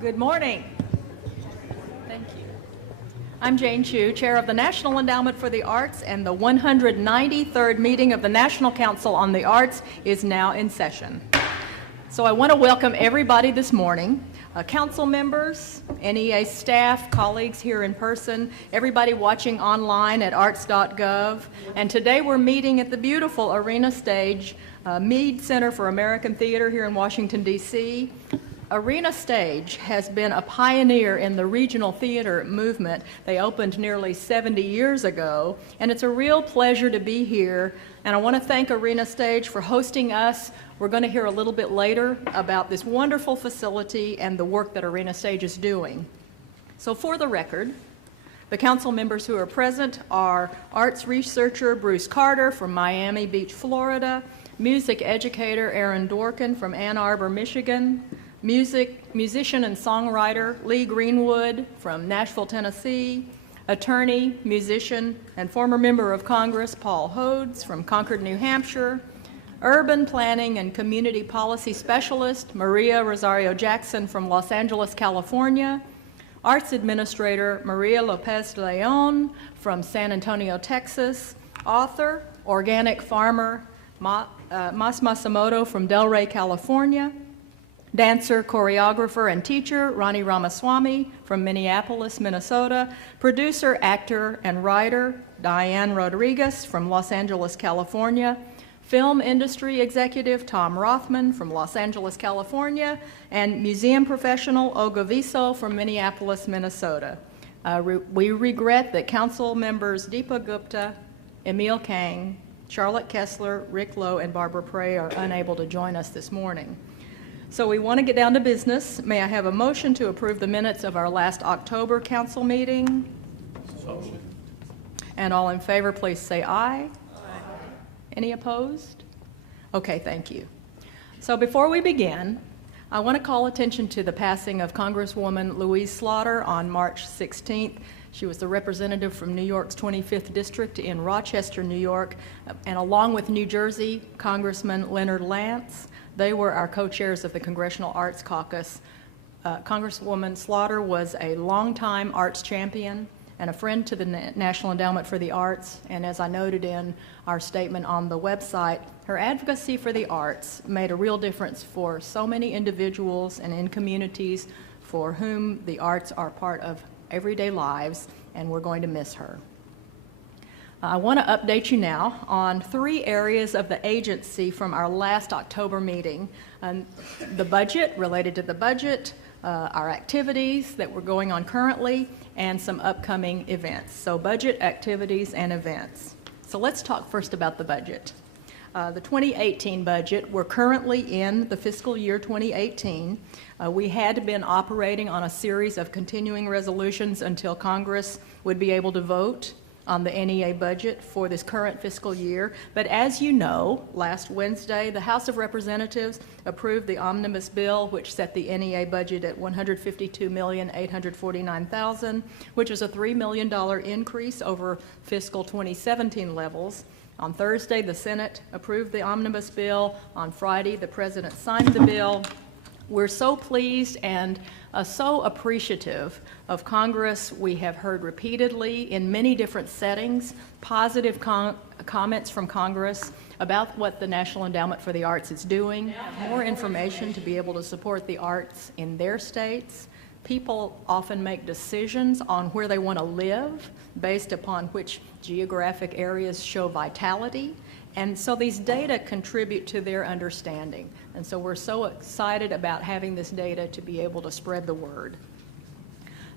Good morning. Thank you. I'm Jane Chu, Chair of the National Endowment for the Arts, and the 193rd meeting of the National Council on the Arts is now in session. So I want to welcome everybody this morning, council members, NEA staff, colleagues here in person, everybody watching online at arts.gov. And today we're meeting at the beautiful Arena Stage, Mead Center for American Theater here in Washington, D.C. Arena Stage has been a pioneer in the regional theater movement. They opened nearly 70 years ago, and it's a real pleasure to be here. And I want to thank Arena Stage for hosting us. We're going to hear a little bit later about this wonderful facility and the work that Arena Stage is doing. So for the record, the council members who are present are arts researcher Bruce Carter from Miami Beach, Florida, music educator Aaron Dworkin from Ann Arbor, Michigan, musician and songwriter Lee Greenwood from Nashville, Tennessee, attorney, musician, and former member of Congress Paul Hodes from Concord, New Hampshire, urban planning and community policy specialist Maria Rosario Jackson from Los Angeles, California, arts administrator Maria Lopez Leon from San Antonio, Texas, author, organic farmer Mas Masamoto from Delray, California, dancer, choreographer, and teacher Ronnie Ramaswamy from Minneapolis, Minnesota, producer, actor, and writer Diane Rodriguez from Los Angeles, California, film industry executive Tom Rothman from Los Angeles, California, and museum professional Olga Viso from Minneapolis, Minnesota. We regret that council members Deepa Gupta, Emil Kang, Charlotte Kessler, Rick Lowe, and Barbara Prey are unable to join us this morning. So we want to get down to business. May I have a motion to approve the minutes of our last October council meeting? Motion. And all in favor, please say aye. Aye. Any opposed? Okay, thank you. So before we begin, I want to call attention to the passing of Congresswoman Louise Slaughter on March 16th. She was the representative from New York's 25th District in Rochester, New York, and along with New Jersey Congressman Leonard Lance, they were our co-chairs of the Congressional Arts Caucus. Congresswoman Slaughter was a longtime arts champion and a friend to the National Endowment for the Arts, and as I noted in our statement on the website, her advocacy for the arts made a real difference for so many individuals and in communities for whom the arts are part of everyday lives, and we're going to miss her. I want to update you now on 3 areas of the agency from our last October meeting. The budget, related to the budget, our activities that were going on currently, and some upcoming events. So budget, activities, and events. So let's talk first about the budget. The 2018 budget, we're currently in the fiscal year 2018. We had been operating on a series of continuing resolutions until Congress would be able to vote on the NEA budget for this current fiscal year. But as you know, last Wednesday, the House of Representatives approved the omnibus bill, which set the NEA budget at $152,849,000, which is a $3 million increase over fiscal 2017 levels. On Thursday, the Senate approved the omnibus bill. On Friday, the President signed the bill. We're so pleased and so appreciative of Congress. We have heard repeatedly in many different settings positive comments from Congress about what the National Endowment for the Arts is doing, more information to be able to support the arts in their states. People often make decisions on where they want to live based upon which geographic areas show vitality. And so these data contribute to their understanding. And so we're so excited about having this data to be able to spread the word.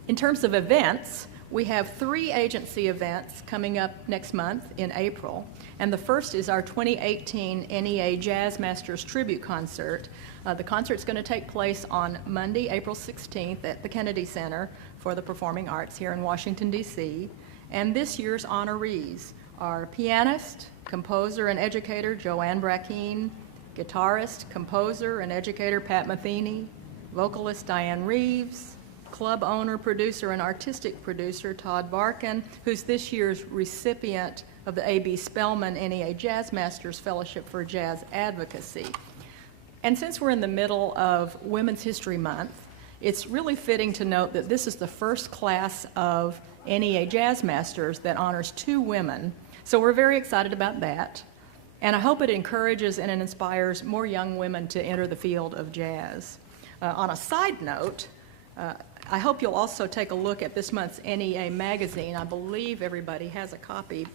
In terms of events, we have 3 agency events coming up next month in April. And the first is our 2018 NEA Jazz Masters Tribute Concert. The concert's going to take place on Monday, April 16th at the Kennedy Center for the Performing Arts here in Washington, D.C. And this year's honorees are pianist, composer, and educator Joanne Brackeen, guitarist, composer, and educator Pat Metheny, vocalist Diane Reeves, club owner, producer, and artistic producer Todd Barkin, who's this year's recipient of the A.B. Spellman NEA Jazz Masters Fellowship for Jazz Advocacy. And since we're in the middle of Women's History Month, it's really fitting to note that this is the first class of NEA Jazz Masters that honors 2 women. So we're very excited about that. And I hope it encourages and it inspires more young women to enter the field of jazz. On a side note, I hope you'll also take a look at this month's NEA magazine. I believe everybody has a copy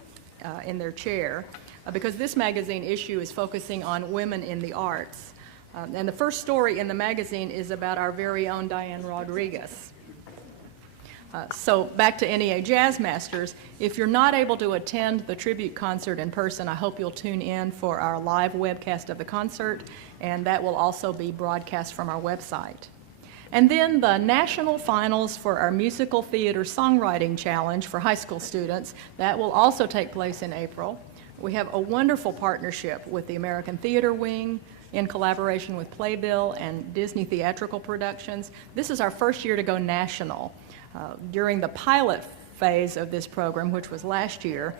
in their chair, because this magazine issue is focusing on women in the arts. And the first story in the magazine is about our very own Diane Rodriguez. So back to NEA Jazz Masters, if you're not able to attend the tribute concert in person, I hope you'll tune in for our live webcast of the concert, and that will also be broadcast from our website. And then the national finals for our musical theater songwriting challenge for high school students, that will also take place in April. We have a wonderful partnership with the American Theater Wing in collaboration with Playbill and Disney Theatrical Productions. This is our first year to go national. During the pilot phase of this program, which was last year,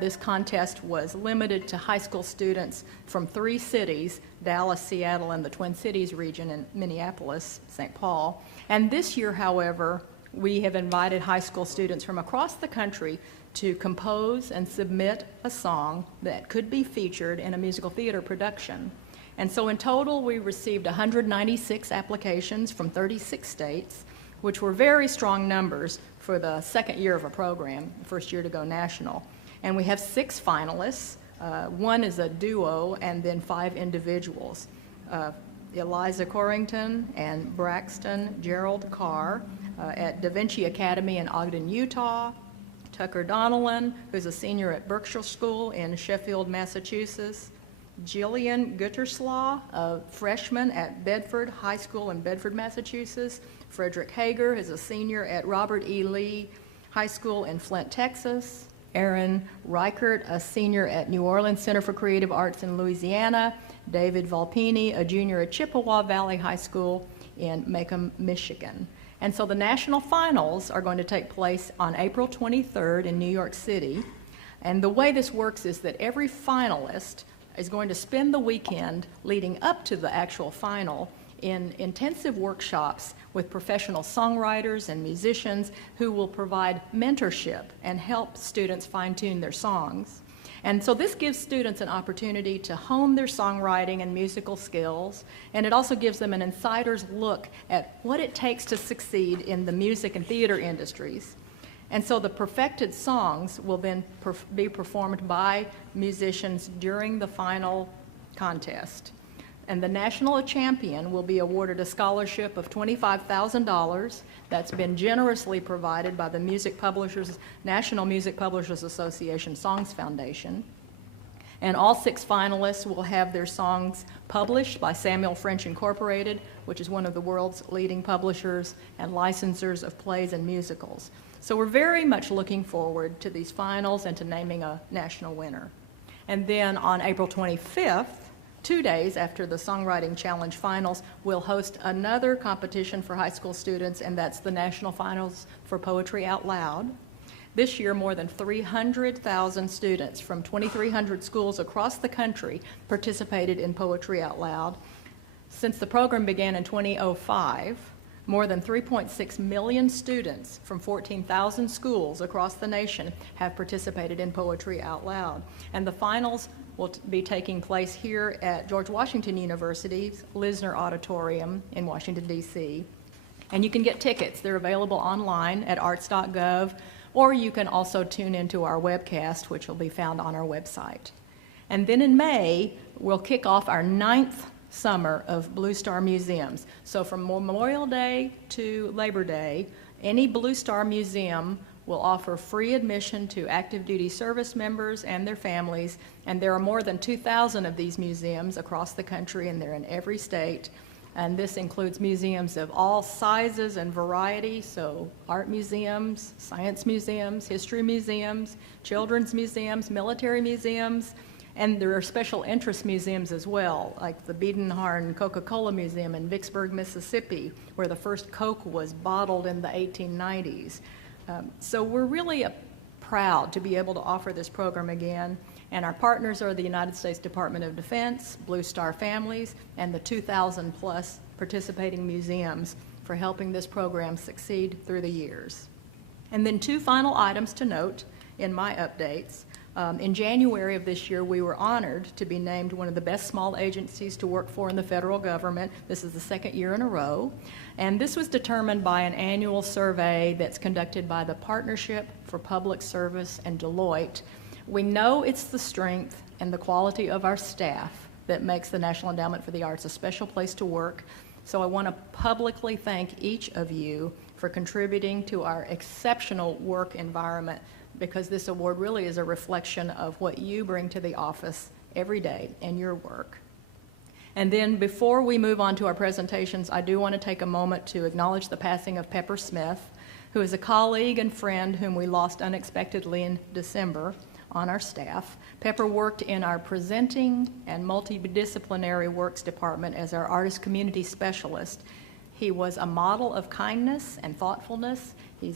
this contest was limited to high school students from 3 cities, Dallas, Seattle, and the Twin Cities region, and Minneapolis, St. Paul. And this year, however, we have invited high school students from across the country to compose and submit a song that could be featured in a musical theater production. And so in total, we received 196 applications from 36 states, which were very strong numbers for the second year of a program, first year to go national. And we have 6 finalists. 1 is a duo, and then 5 individuals. Eliza Corrington and Braxton Gerald Carr at Da Vinci Academy in Ogden, Utah. Tucker Donnellan, who's a senior at Berkshire School in Sheffield, Massachusetts. Jillian Gutterslaw, a freshman at Bedford High School in Bedford, Massachusetts. Frederick Hager is a senior at Robert E. Lee High School in Flint, Texas. Aaron Reichert, a senior at New Orleans Center for Creative Arts in Louisiana. David Volpini, a junior at Chippewa Valley High School in Macomb, Michigan. And so the national finals are going to take place on April 23rd in New York City. And the way this works is that every finalist is going to spend the weekend leading up to the actual final in intensive workshops with professional songwriters and musicians who will provide mentorship and help students fine-tune their songs. And so this gives students an opportunity to hone their songwriting and musical skills, and it also gives them an insider's look at what it takes to succeed in the music and theater industries. And so the perfected songs will then be performed by musicians during the final contest. And the national champion will be awarded a scholarship of $25,000 that's been generously provided by the National Music Publishers Association Songs Foundation. And all 6 finalists will have their songs published by Samuel French Incorporated, which is one of the world's leading publishers and licensors of plays and musicals. So we're very much looking forward to these finals and to naming a national winner. And then on April 25th, 2 days after the Songwriting Challenge finals, we'll host another competition for high school students, and that's the National Finals for Poetry Out Loud. This year, more than 300,000 students from 2,300 schools across the country participated in Poetry Out Loud. Since the program began in 2005, more than 3.6 million students from 14,000 schools across the nation have participated in Poetry Out Loud. And the finals will be taking place here at George Washington University's Lisner Auditorium in Washington, D.C. And you can get tickets. They're available online at arts.gov, or you can also tune into our webcast, which will be found on our website. And then in May, we'll kick off our 9th summer of Blue Star Museums. So from Memorial Day to Labor Day, any Blue Star Museum will offer free admission to active duty service members and their families, and there are more than 2,000 of these museums across the country, and they're in every state. And this includes museums of all sizes and variety, so art museums, science museums, history museums, children's museums, military museums, and there are special interest museums as well, like the Biedenharn Coca-Cola Museum in Vicksburg, Mississippi, where the first Coke was bottled in the 1890s. So we're really proud to be able to offer this program again, and our partners are the United States Department of Defense, Blue Star Families, and the 2,000 plus participating museums for helping this program succeed through the years. And then two final items to note in my updates. In January of this year, we were honored to be named one of the best small agencies to work for in the federal government. This is the second year in a row. And this was determined by an annual survey that's conducted by the Partnership for Public Service and Deloitte. We know it's the strength and the quality of our staff that makes the National Endowment for the Arts a special place to work. So I want to publicly thank each of you for contributing to our exceptional work environment, because this award really is a reflection of what you bring to the office every day in your work. And then before we move on to our presentations, I do want to take a moment to acknowledge the passing of Pepper Smith, who is a colleague and friend whom we lost unexpectedly in December on our staff. Pepper worked in our presenting and multidisciplinary works department as our artist community specialist. He was a model of kindness and thoughtfulness. He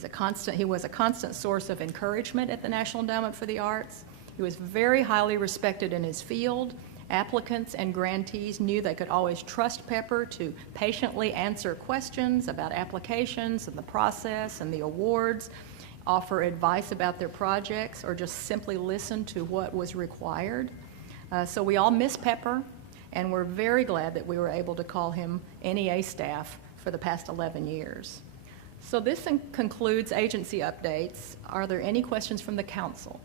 was a constant source of encouragement at the National Endowment for the Arts. He was very highly respected in his field. Applicants and grantees knew they could always trust Pepper to patiently answer questions about applications and the process and the awards, offer advice about their projects, or just simply listen to what was required. So we all miss Pepper, and we're very glad that we were able to call him NEA staff for the past 11 years. So this concludes agency updates. Are there any questions from the council?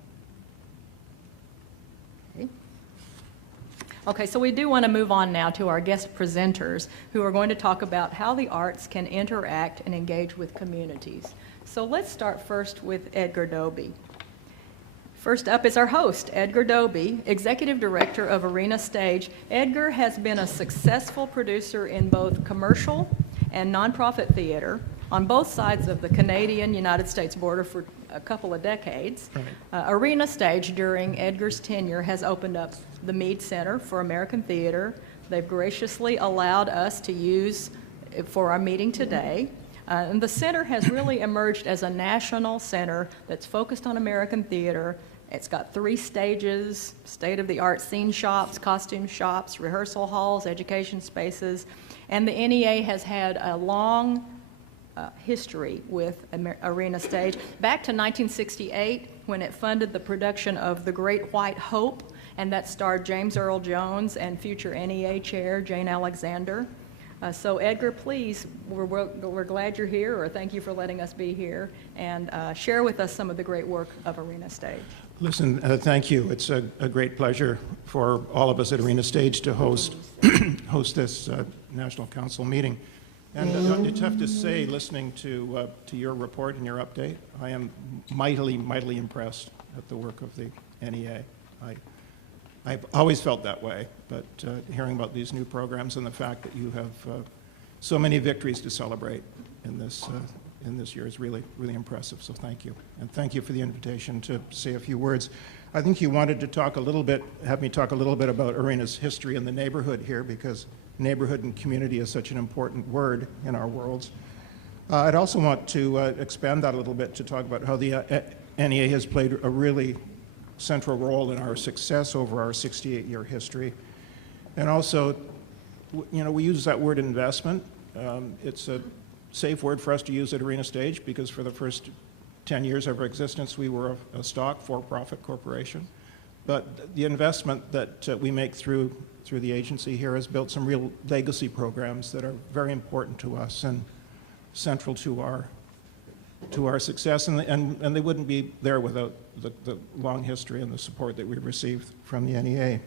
Okay, so we do want to move on now to our guest presenters, who are going to talk about how the arts can interact and engage with communities. So let's start first with Edgar Doby. First up is our host, Edgar Doby, Executive Director of Arena Stage. Edgar has been a successful producer in both commercial and nonprofit theater on both sides of the Canadian-United States border for a couple of decades. Right. Arena Stage, during Edgar's tenure, has opened up the Mead Center for American Theater. They've graciously allowed us to use it for our meeting today. And the center has really emerged as a national center that's focused on American theater. It's got 3 stages, state-of-the-art scene shops, costume shops, rehearsal halls, education spaces, and the NEA has had a long history with Arena Stage. Back to 1968, when it funded the production of The Great White Hope, and that starred James Earl Jones and future NEA chair Jane Alexander. So Edgar, please, we're glad you're here, or thank you for letting us be here, and share with us some of the great work of Arena Stage. Listen, thank you. It's a great pleasure for all of us at Arena Stage to host this National Council meeting. And it's tough to say, listening to your report and your update, I am mightily impressed at the work of the NEA. I've always felt that way, but hearing about these new programs and the fact that you have so many victories to celebrate in this year is really impressive. So thank you, and thank you for the invitation to say a few words. I think you wanted to have me talk a little bit about Arena's history in the neighborhood here, because neighborhood and community is such an important word in our worlds. I'd also want to expand that a little bit to talk about how the NEA has played a really central role in our success over our 68-year history. And also, we use that word investment. It's a safe word for us to use at Arena Stage, because for the first 10 years of our existence, we were a stock for-profit corporation. But the investment that we make through the agency here has built some real legacy programs that are very important to us and central to our success, and they wouldn't be there without the long history and the support that we received from the NEA.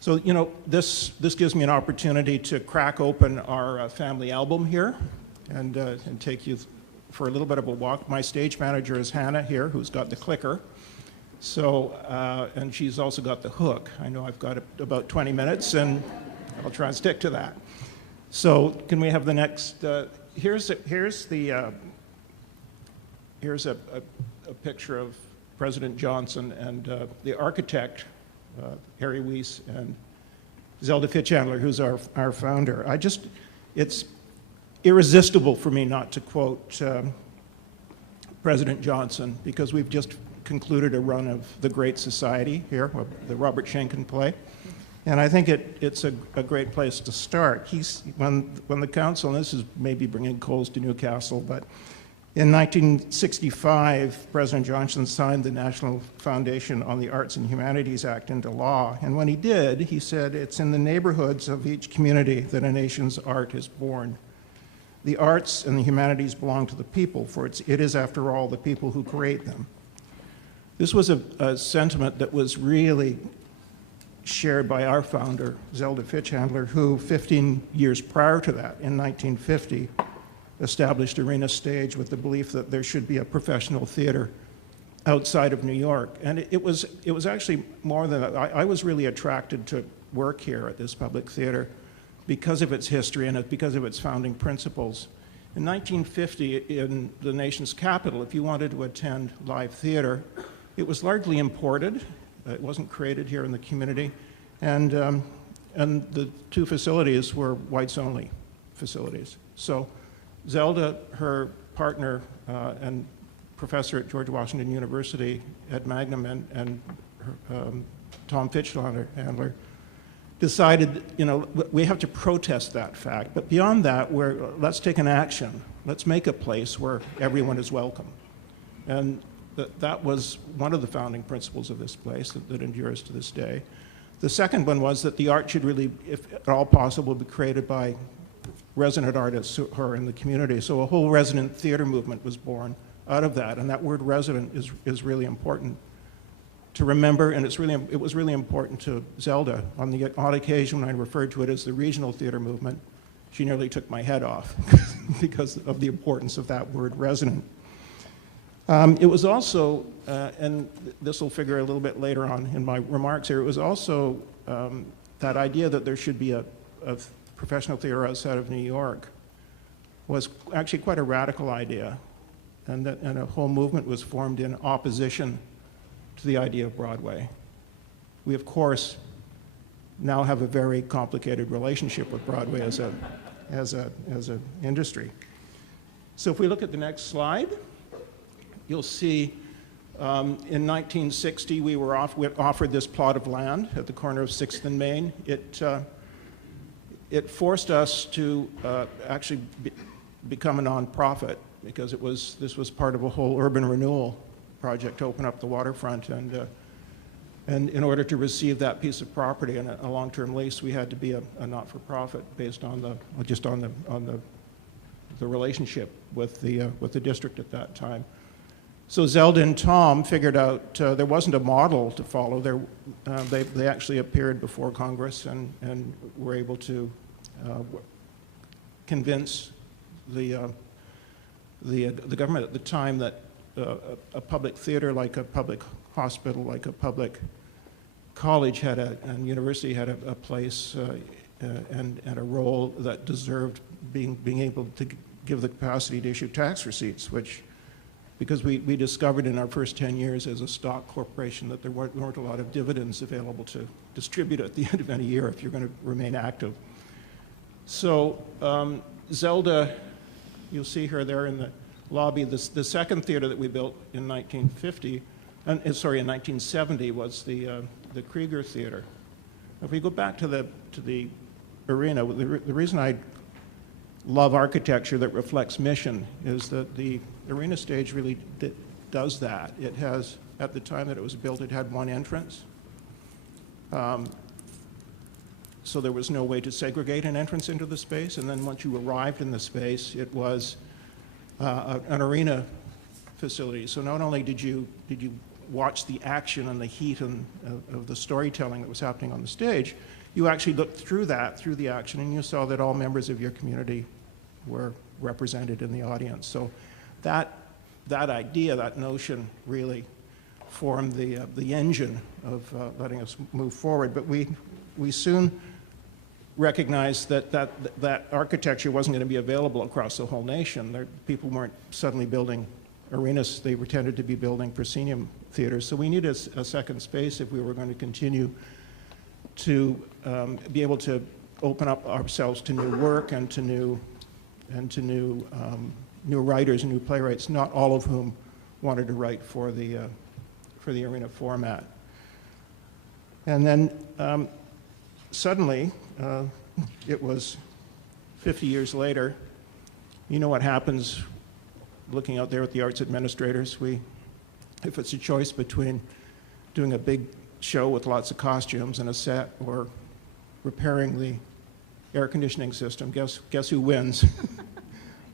So, this gives me an opportunity to crack open our family album here and take you for a little bit of a walk. My stage manager is Hannah here, who's got the clicker. So, and she's also got the hook. I know I've got about 20 minutes, and I'll try and stick to that. So, can we have the next? Here's a picture of President Johnson and the architect, Harry Weiss, and Zelda Fitzhandler, who's our founder. It's irresistible for me not to quote President Johnson, because we've just concluded a run of The Great Society here, the Robert Schenken play. And I think it's a great place to start. When the council, and this is maybe bringing coals to Newcastle, but in 1965, President Johnson signed the National Foundation on the Arts and Humanities Act into law. And when he did, he said, it's in the neighborhoods of each community that a nation's art is born. The arts and the humanities belong to the people, for it is, after all, the people who create them. This was a sentiment that was really shared by our founder, Zelda Fitchandler, who 15 years prior to that, in 1950, established Arena Stage with the belief that there should be a professional theater outside of New York. And it was actually more than that. I was really attracted to work here at this public theater because of its history and because of its founding principles. In 1950, in the nation's capital, if you wanted to attend live theater, it was largely imported. It wasn't created here in the community. And the two facilities were whites-only facilities. So Zelda, her partner and professor at George Washington University at Magnum, and Tom Fitchandler, decided, we have to protest that fact. But beyond that, let's take an action. Let's make a place where everyone is welcome. And that was one of the founding principles of this place that endures to this day. The second one was that the art should really, if at all possible, be created by resident artists who are in the community. So a whole resident theater movement was born out of that. And that word resident is really important to remember, and it was really important to Zelda. On the odd occasion when I referred to it as the regional theater movement, she nearly took my head off because of the importance of that word resident. It was also, and this will figure a little bit later on in my remarks here, it was also that idea that there should be a professional theater outside of New York was actually quite a radical idea, and a whole movement was formed in opposition to the idea of Broadway. We, of course, now have a very complicated relationship with Broadway as an industry. So if we look at the next slide, you'll see in 1960 we were offered this plot of land at the corner of 6th and Main. It forced us to actually become a nonprofit because this was part of a whole urban renewal project to open up the waterfront, and in order to receive that piece of property and a long-term lease, we had to be a not-for-profit based on the relationship with the district at that time. So Zelda and Tom figured out there wasn't a model to follow. They actually appeared before Congress and were able to convince the government at the time that a public theater, like a public hospital, like a public college and university had a place and a role that deserved being able to give the capacity to issue tax receipts, which, because we discovered in our first 10 years as a stock corporation that there weren't a lot of dividends available to distribute at the end of any year if you're going to remain active. So Zelda, you'll see her there in the lobby. The second theater that we built in 1970 was the Krieger Theater. If we go back to the arena, the reason I love architecture that reflects mission is that the Arena Stage really does that. It has, at the time that it was built, it had one entrance. So there was no way to segregate an entrance into the space, and then once you arrived in the space, it was an arena facility. So not only did you watch the action and the heat of the storytelling that was happening on the stage, you actually looked through the action, and you saw that all members of your community were represented in the audience. So that idea, that notion, really formed the engine of letting us move forward. But we soon recognized that architecture wasn't going to be available across the whole nation. People weren't suddenly building arenas. They tended to be building proscenium theaters. So we needed a second space if we were going to continue to be able to open up ourselves to new work and to new writers and new playwrights, not all of whom wanted to write for the arena format. And then suddenly, it was 50 years later. You know what happens looking out there at the arts administrators. If it's a choice between doing a big show with lots of costumes and a set or repairing the air conditioning system, guess who wins?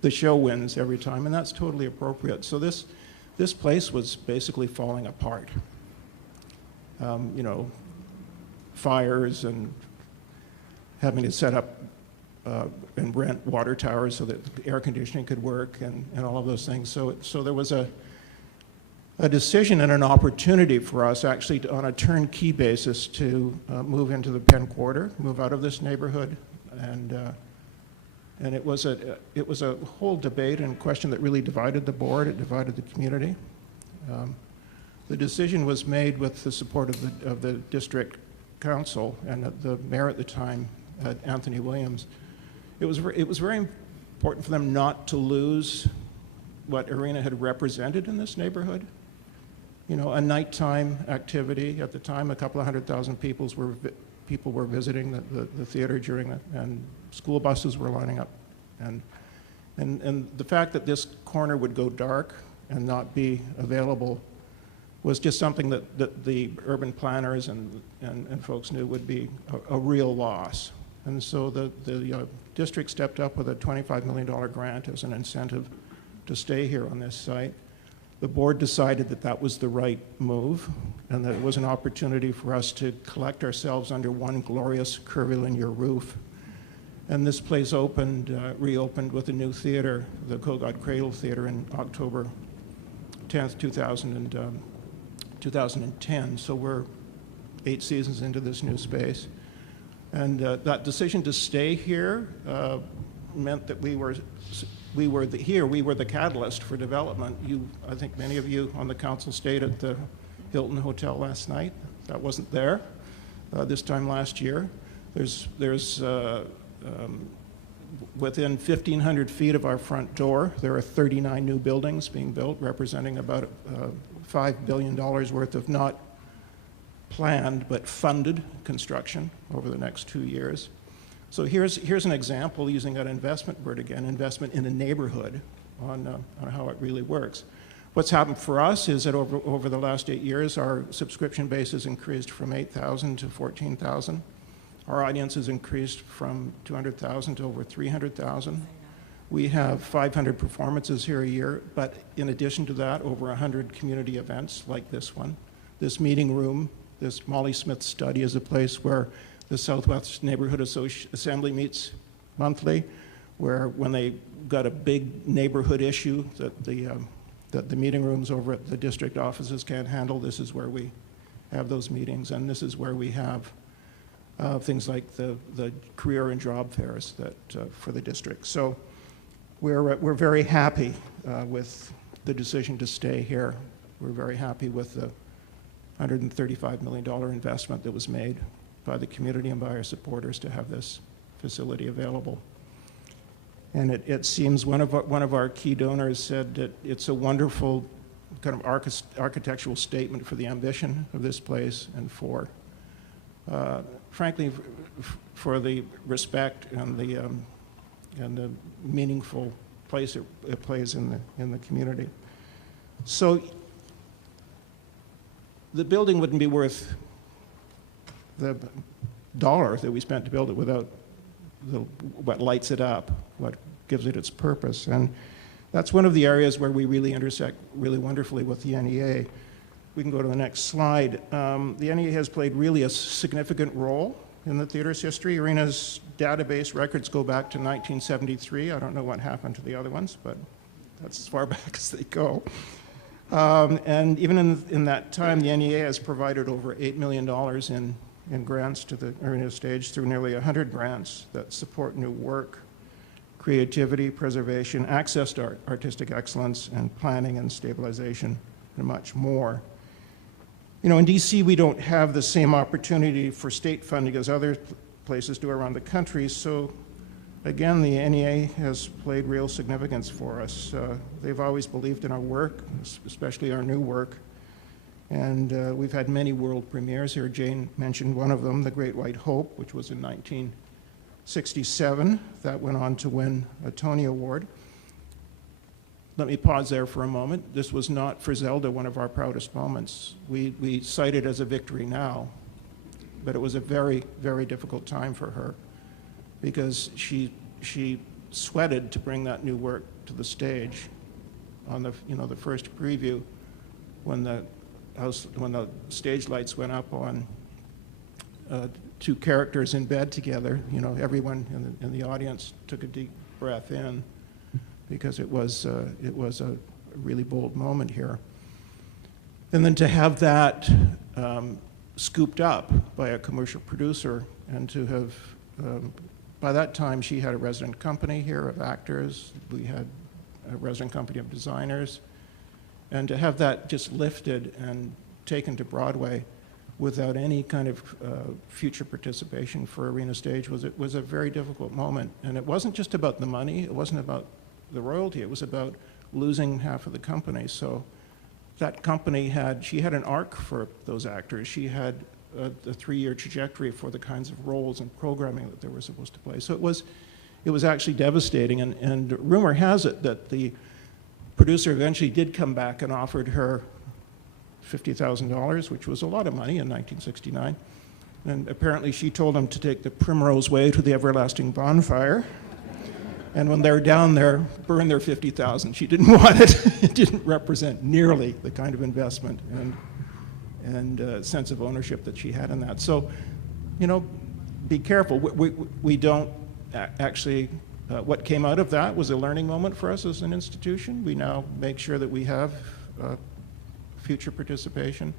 The show wins every time, and that's totally appropriate. So this place was basically falling apart. You know, fires and having to set up and rent water towers so that the air conditioning could work and all of those things. So there was a decision and an opportunity for us actually on a turnkey basis to move into the Penn Quarter, move out of this neighborhood, and it was a whole debate and question that really divided the board. It divided the community. The decision was made with the support of the district council and the mayor at the time, Anthony Williams. It was very important for them not to lose what Arena had represented in this neighborhood. You know, a nighttime activity at the time, a couple of 100,000 people were visiting the theater during it, and school buses were lining up, and the fact that this corner would go dark and not be available was just something that the urban planners and folks knew would be a real loss. And so the district stepped up with a $25 million grant as an incentive to stay here on this site. The board decided that that was the right move and that it was an opportunity for us to collect ourselves under one glorious curvilinear roof. And this place reopened with a new theater, the Kogod Cradle Theater, in October 10th, 2010. So we're 8 seasons into this new space. And that decision to stay here meant that we were the catalyst for development. I think many of you on the council stayed at the Hilton Hotel last night. That wasn't there this time last year. There's within 1,500 feet of our front door, there are 39 new buildings being built, representing about $5 billion worth of not planned but funded construction over the next 2 years. So here's an example using that investment word again, investment in a neighborhood on how it really works. What's happened for us is that over the last 8 years, our subscription base has increased from 8,000 to 14,000. Our audience has increased from 200,000 to over 300,000. We have 500 performances here a year, but in addition to that, over 100 community events like this one. This meeting room, this Molly Smith study, is a place where the Southwest Neighborhood Assembly meets monthly, where when they got a big neighborhood issue that the meeting rooms over at the district offices can't handle, this is where we have those meetings, and this is where we have things like the career and job fairs for the district. So we're very happy with the decision to stay here. We're very happy with the $135 million investment that was made by the community and by our supporters to have this facility available. And it seems one of our key donors said that it's a wonderful kind of architectural statement for the ambition of this place and for, frankly, for the respect and the meaningful place it plays in the community. So the building wouldn't be worth the dollar that we spent to build it without what lights it up, what gives it its purpose. And that's one of the areas where we really intersect really wonderfully with the NEA. We can go to the next slide. The NEA has played really a significant role in the theater's history. Arena's database records go back to 1973. I don't know what happened to the other ones, but that's as far back as they go. And even in that time, the NEA has provided over $8 million in grants to the Arena Stage through nearly 100 grants that support new work, creativity, preservation, access to artistic excellence, and planning and stabilization, and much more. You know, in DC, we don't have the same opportunity for state funding as other places do around the country, so again, the NEA has played real significance for us. They've always believed in our work, especially our new work, And we've had many world premieres here. Jane mentioned one of them, The Great White Hope, which was in 1967. That went on to win a Tony Award. Let me pause there for a moment. This was not, for Zelda, one of our proudest moments. We cite it as a victory now, but it was a very, very difficult time for her because she sweated to bring that new work to the stage. On the first preview, when the stage lights went up on two characters in bed together, everyone in the audience took a deep breath in, because it was a really bold moment here. And then to have that scooped up by a commercial producer, and to have, by that time she had a resident company here of actors, we had a resident company of designers, and to have that just lifted and taken to Broadway without any kind of future participation for Arena Stage was a very difficult moment. And it wasn't just about the money, it wasn't about the royalty, it was about losing half of the company. So that company she had an arc for those actors. She had a 3-year trajectory for the kinds of roles and programming that they were supposed to play. So it was actually devastating. And rumor has it that the producer eventually did come back and offered her $50,000, which was a lot of money in 1969. And apparently she told him to take the primrose way to the everlasting bonfire. And when they're down there, burn their $50,000. She didn't want it. It didn't represent nearly the kind of investment and sense of ownership that she had in that. So, be careful. We don't actually, what came out of that was a learning moment for us as an institution. We now make sure that we have future participation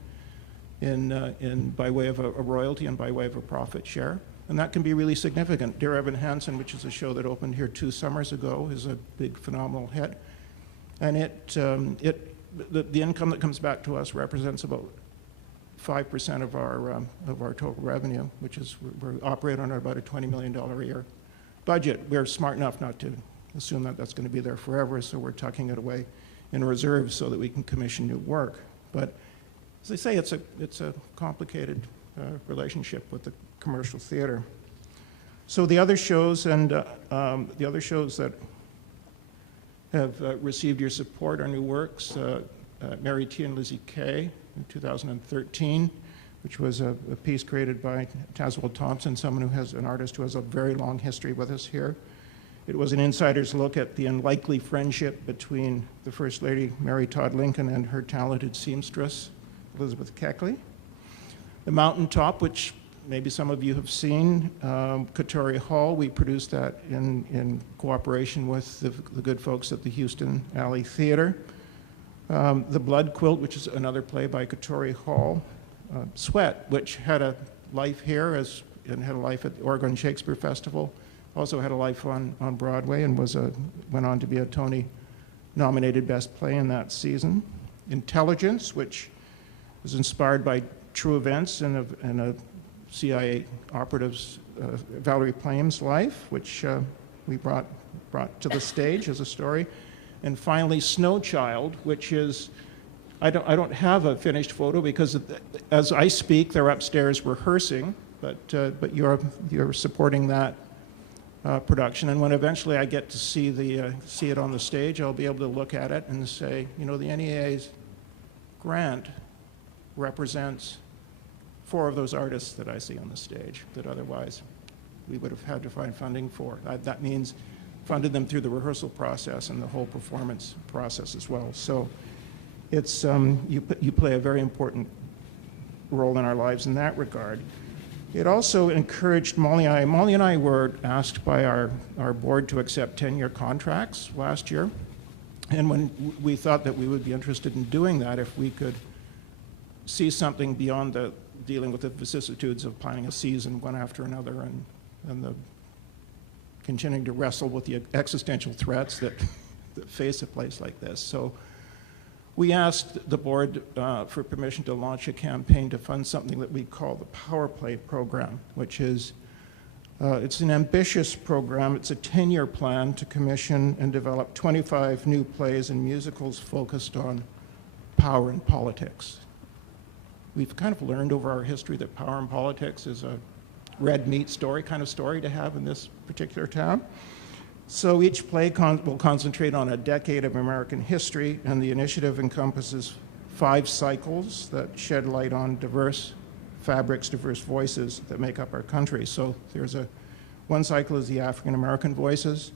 in by way of a royalty and by way of a profit share. And that can be really significant. Dear Evan Hansen, which is a show that opened here 2 summers ago, is a big, phenomenal hit. And the income that comes back to us represents about 5% of our total revenue, which is, we operate on about a $20 million a year budget. We're smart enough not to assume that that's going to be there forever, so we're tucking it away in reserve so that we can commission new work. But as I say, it's a complicated relationship with the commercial theater. So the other shows that have received your support are new works, Mary T. and Lizzie Kay in 2013, which was a piece created by Tazewell Thompson, an artist who has a very long history with us here. It was an insider's look at the unlikely friendship between the First Lady, Mary Todd Lincoln, and her talented seamstress, Elizabeth Keckley. The Mountaintop, which maybe some of you have seen, Katori Hall, we produced that in cooperation with the good folks at the Houston Alley Theater. The Blood Quilt, which is another play by Katori Hall. Sweat, which had a life here and had a life at the Oregon Shakespeare Festival, also had a life on Broadway and went on to be a Tony-nominated Best Play in that season. Intelligence, which was inspired by true events in a CIA operative's, Valerie Plame's life, which we brought to the stage as a story. And finally, Snow Child, which is, I don't have a finished photo because as I speak, they're upstairs rehearsing, but you're supporting that production. And when eventually I get to see it on the stage, I'll be able to look at it and say, the NEA's grant represents 4 of those artists that I see on the stage that otherwise we would have had to find funding for. That means funded them through the rehearsal process and the whole performance process as well. So it's you play a very important role in our lives in that regard. It also encouraged Molly and I were asked by our board to accept 10-year contracts last year. And when we thought that we would be interested in doing that if we could see something beyond dealing with the vicissitudes of planning a season one after another and the continuing to wrestle with the existential threats that face a place like this. So we asked the board for permission to launch a campaign to fund something that we call the Power Play program, which is it's an ambitious program. It's a 10-year plan to commission and develop 25 new plays and musicals focused on power and politics. we've kind of learned over our history that power and politics is a red meat story kind of story to have in this particular town. So each play will concentrate on a decade of American history, and the initiative encompasses 5 cycles that shed light on diverse fabrics, diverse voices that make up our country. So there's one cycle is the African American voices.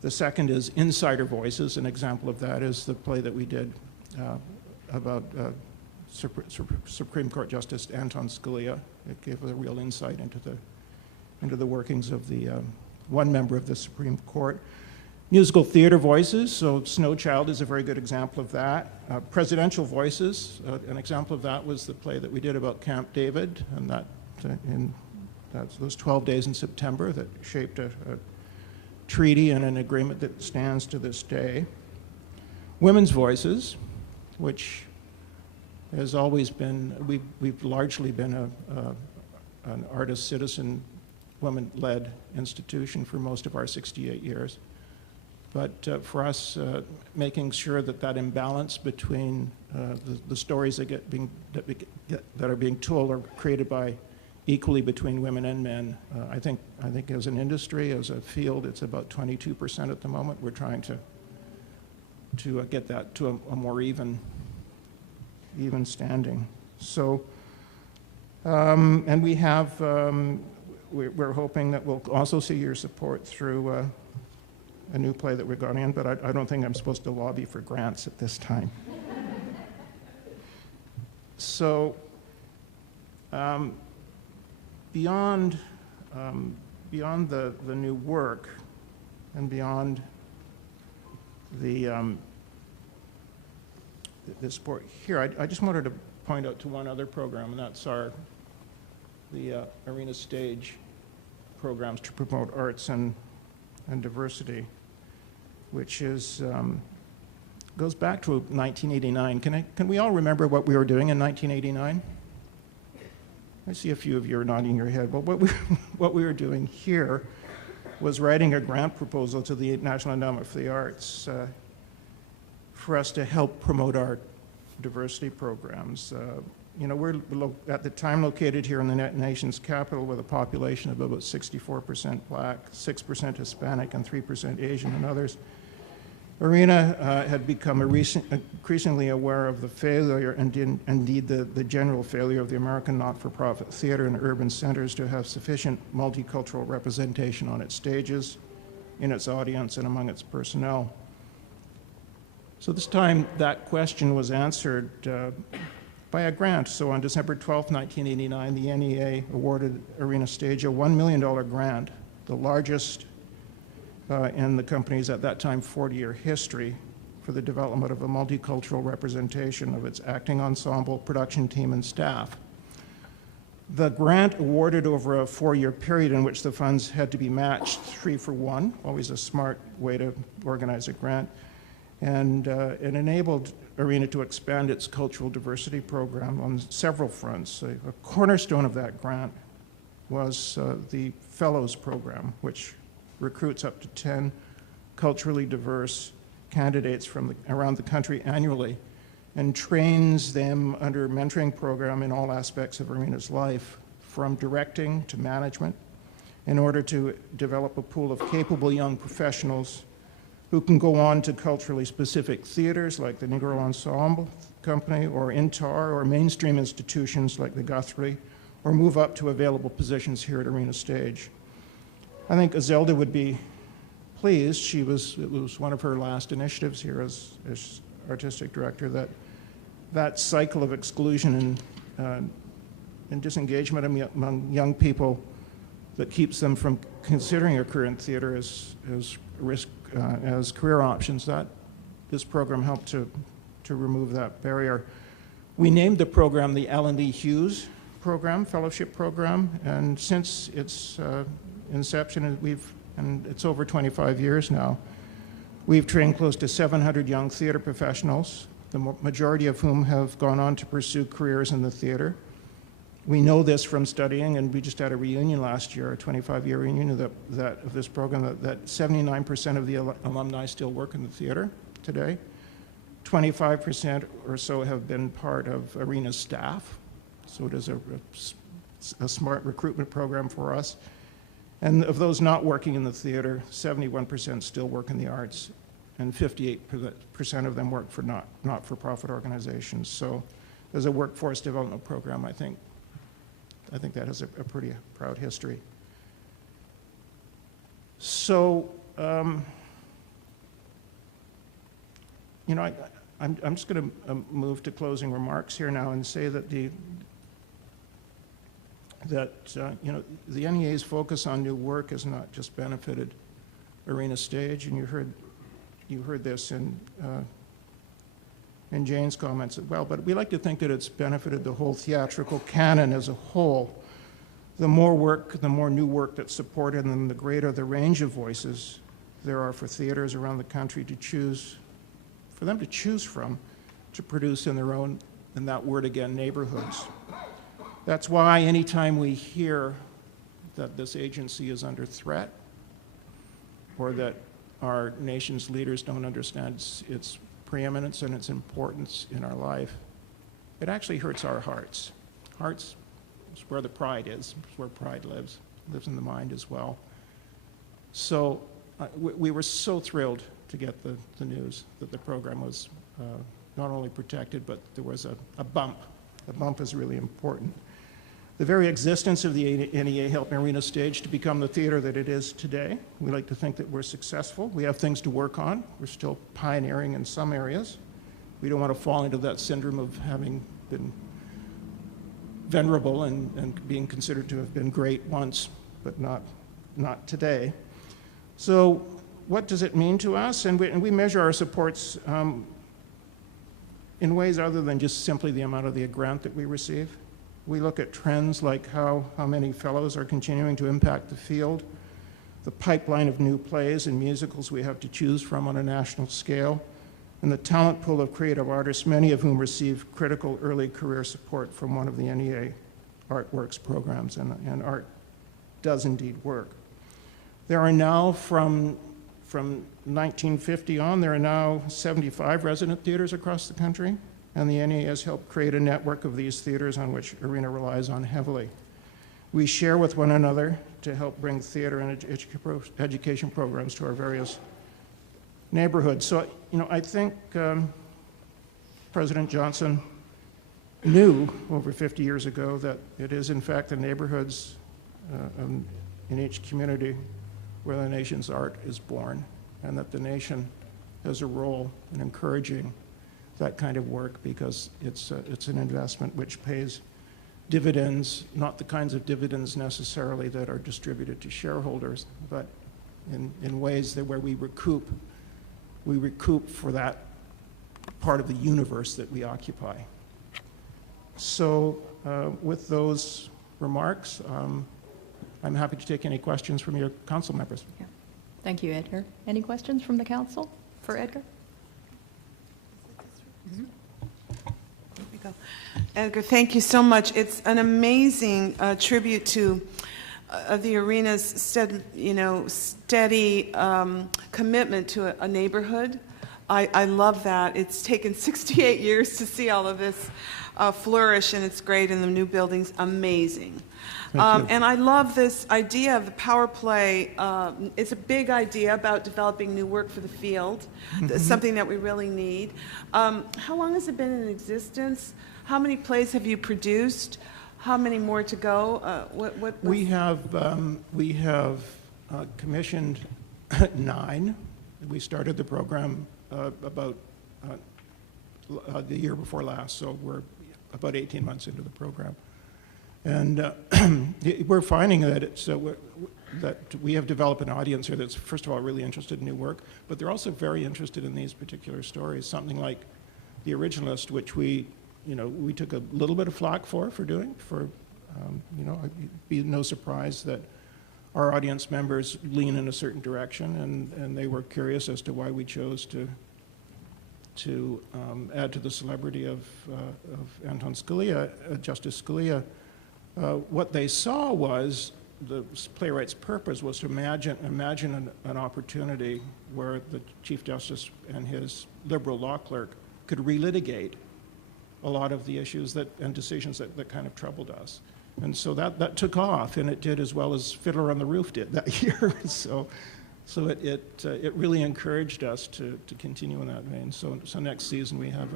The second is Insider Voices. An example of that is the play that we did about Supreme Court Justice Anton Scalia. It gave a real insight into the workings of the one member of the Supreme Court. Musical theater voices, so Snow Child is a very good example of that. Presidential voices, an example of that was the play that we did about Camp David, and that's those 12 days in September that shaped a treaty and an agreement that stands to this day. Women's voices, which has always been, we've largely been an artist-citizen, women-led institution for most of our 68 years. But for us, making sure that imbalance between the stories that are being told are created by equally between women and men, I think as an industry, as a field, it's about 22% at the moment. We're trying to get that to a more even standing. So, and we have. We're hoping that we'll also see your support through a new play that we're going in, but I don't think I'm supposed to lobby for grants at this time. So beyond the new work and beyond the support here, I just wanted to point out to one other program, and that's the Arena Stage programs to promote arts and diversity, which goes back to 1989. Can we all remember what we were doing in 1989? I see a few of you are nodding your head. Well, what we were doing here was writing a grant proposal to the National Endowment for the Arts for us to help promote our diversity programs. You know, we're at the time located here in the nation's capital with a population of about 64% Black, 6% Hispanic, and 3% Asian and others. Arena had become increasingly aware of the failure, and indeed the general failure of the American not-for-profit theater and urban centers to have sufficient multicultural representation on its stages, in its audience, and among its personnel. So this time that question was answered by a grant. So on December 12, 1989, the NEA awarded Arena Stage a $1 million grant, the largest in the company's at that time 40-year history, for the development of a multicultural representation of its acting ensemble, production team, and staff. The grant awarded over a 4-year period in which the funds had to be matched 3-for-1, always a smart way to organize a grant, and it enabled Arena to expand its cultural diversity program on several fronts. A cornerstone of that grant was the Fellows program, which recruits up to 10 culturally diverse candidates from around the country annually and trains them under a mentoring program in all aspects of Arena's life, from directing to management, in order to develop a pool of capable young professionals who can go on to culturally specific theaters like the Negro Ensemble Company or INTAR, or mainstream institutions like the Guthrie, or move up to available positions here at Arena Stage. I think Zelda would be pleased. It was one of her last initiatives here as artistic director, that cycle of exclusion and disengagement among young people that keeps them from considering a career in theater as career options, that this program helped to remove that barrier. We named the program the L&D Hughes program, fellowship program, and since its inception, and it's over 25 years now, we've trained close to 700 young theater professionals, the majority of whom have gone on to pursue careers in the theater. We know this from studying, and we just had a reunion last year, a 25-year reunion of this program, that 79% of the alumni still work in the theater today. 25% or so have been part of Arena's staff So it is a smart recruitment program for us. And of those not working in the theater, 71% still work in the arts, and 58% of them work for not-for-profit organizations. So as a workforce development program, I think that has a pretty proud history. So, you know, I'm just going to move to closing remarks here now and say that you know, the NEA's focus on new work has not just benefited Arena Stage, and you heard this in Jane's comments as well, but we like to think that it's benefited the whole theatrical canon as a whole. The more work, the more new work that's supported, and the greater the range of voices there are for theaters around the country to choose from to produce in their own, and that word again, neighborhoods. That's why anytime we hear that this agency is under threat, or that our nation's leaders don't understand its preeminence and its importance in our life, it actually hurts our hearts. Hearts is where the pride is, it's where pride lives in the mind as well. So we were so thrilled to get the news that the program was not only protected, but there was a bump. A bump is really important. The very existence of the NEA helped Arena Stage to become the theater that it is today. We like to think that we're successful. We have things to work on. We're still pioneering in some areas. We don't want to fall into that syndrome of having been venerable and being considered to have been great once, but not today. So what does it mean to us? And we measure our supports in ways other than just simply the amount of the grant that we receive. We look at trends like how many fellows are continuing to impact the field, the pipeline of new plays and musicals we have to choose from on a national scale, and the talent pool of creative artists, many of whom receive critical early career support from one of the NEA Artworks programs, and art does indeed work. There are now, from 1950 on, there are now 75 resident theaters across the country, and the NEA has helped create a network of these theaters on which Arena relies on heavily. We share with one another to help bring theater and education programs to our various neighborhoods. So, you know, I think President Johnson knew over 50 years ago that it is, in fact, the neighborhoods in each community where the nation's art is born, and that the nation has a role in encouraging that kind of work, because it's an investment which pays dividends, not the kinds of dividends necessarily that are distributed to shareholders, but in ways that where we recoup for that part of the universe that we occupy. So with those remarks, I'm happy to take any questions from your council members. Yeah. Thank you, Edgar. Any questions from the council for Edgar? There we go. Edgar, thank you so much. It's an amazing tribute to the Arena's steady commitment to a neighborhood. I love that. It's taken 68 years to see all of this flourish, and it's great, and the new building's amazing. And I love this idea of the power play. It's a big idea about developing new work for the field, something that we really need. How long has it been in existence? How many plays have you produced? How many more to go? We have commissioned 9. We started the program about the year before last, so we're about 18 months into the program. And we're finding that that we have developed an audience here that's, first of all, really interested in new work, but they're also very interested in these particular stories. Something like The Originalist, which we took a little bit of flack for doing. It'd be no surprise that our audience members lean in a certain direction, and they were curious as to why we chose to add to the celebrity of Anton Scalia, Justice Scalia. What they saw was the playwright's purpose was to imagine an opportunity where the Chief Justice and his liberal law clerk could relitigate a lot of the issues and decisions that kind of troubled us. And so that took off, and it did as well as Fiddler on the Roof did that year. So it really encouraged us to continue in that vein. So next season we have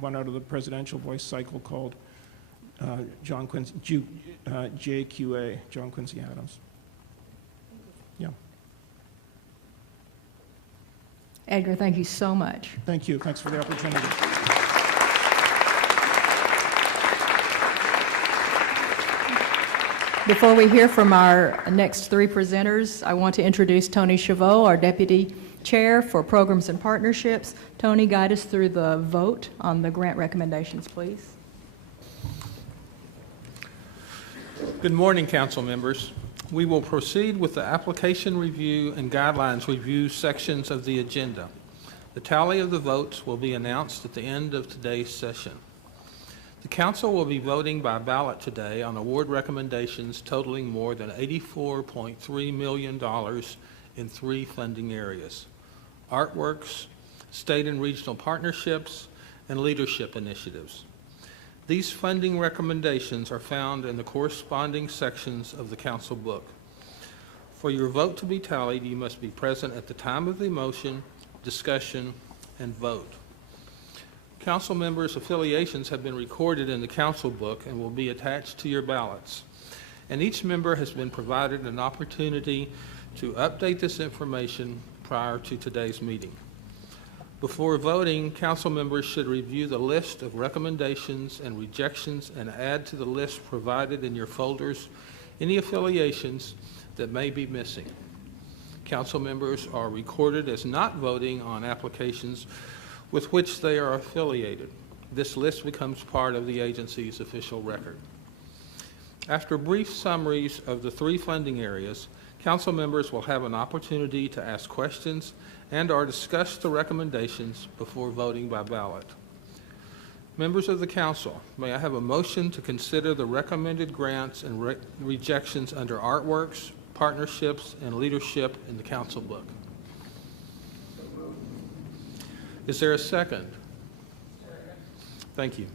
one out of the presidential voice cycle called John Quincy, JQA, John Quincy Adams. Yeah. Edgar, thank you so much. Thank you. Thanks for the opportunity. Before we hear from our next three presenters, I want to introduce Tony Chavot, our Deputy Chair for Programs and Partnerships. Tony, guide us through the vote on the grant recommendations, please. Good morning, council members. We will proceed with the application review and guidelines review sections of the agenda. The tally of the votes will be announced at the end of today's session. The council will be voting by ballot today on award recommendations totaling more than $84.3 million in three funding areas: artworks, state and regional partnerships, and leadership initiatives. These funding recommendations are found in the corresponding sections of the council book. For your vote to be tallied, you must be present at the time of the motion, discussion, and vote. Council members' affiliations have been recorded in the council book and will be attached to your ballots. And each member has been provided an opportunity to update this information prior to today's meeting. Before voting, council members should review the list of recommendations and rejections and add to the list provided in your folders any affiliations that may be missing. Council members are recorded as not voting on applications with which they are affiliated. This list becomes part of the agency's official record. After brief summaries of the three funding areas, council members will have an opportunity to ask questions and/or discuss the recommendations before voting by ballot. Members of the council, may I have a motion to consider the recommended grants and rejections under artworks, partnerships, and leadership in the council book? Is there a second? Thank you.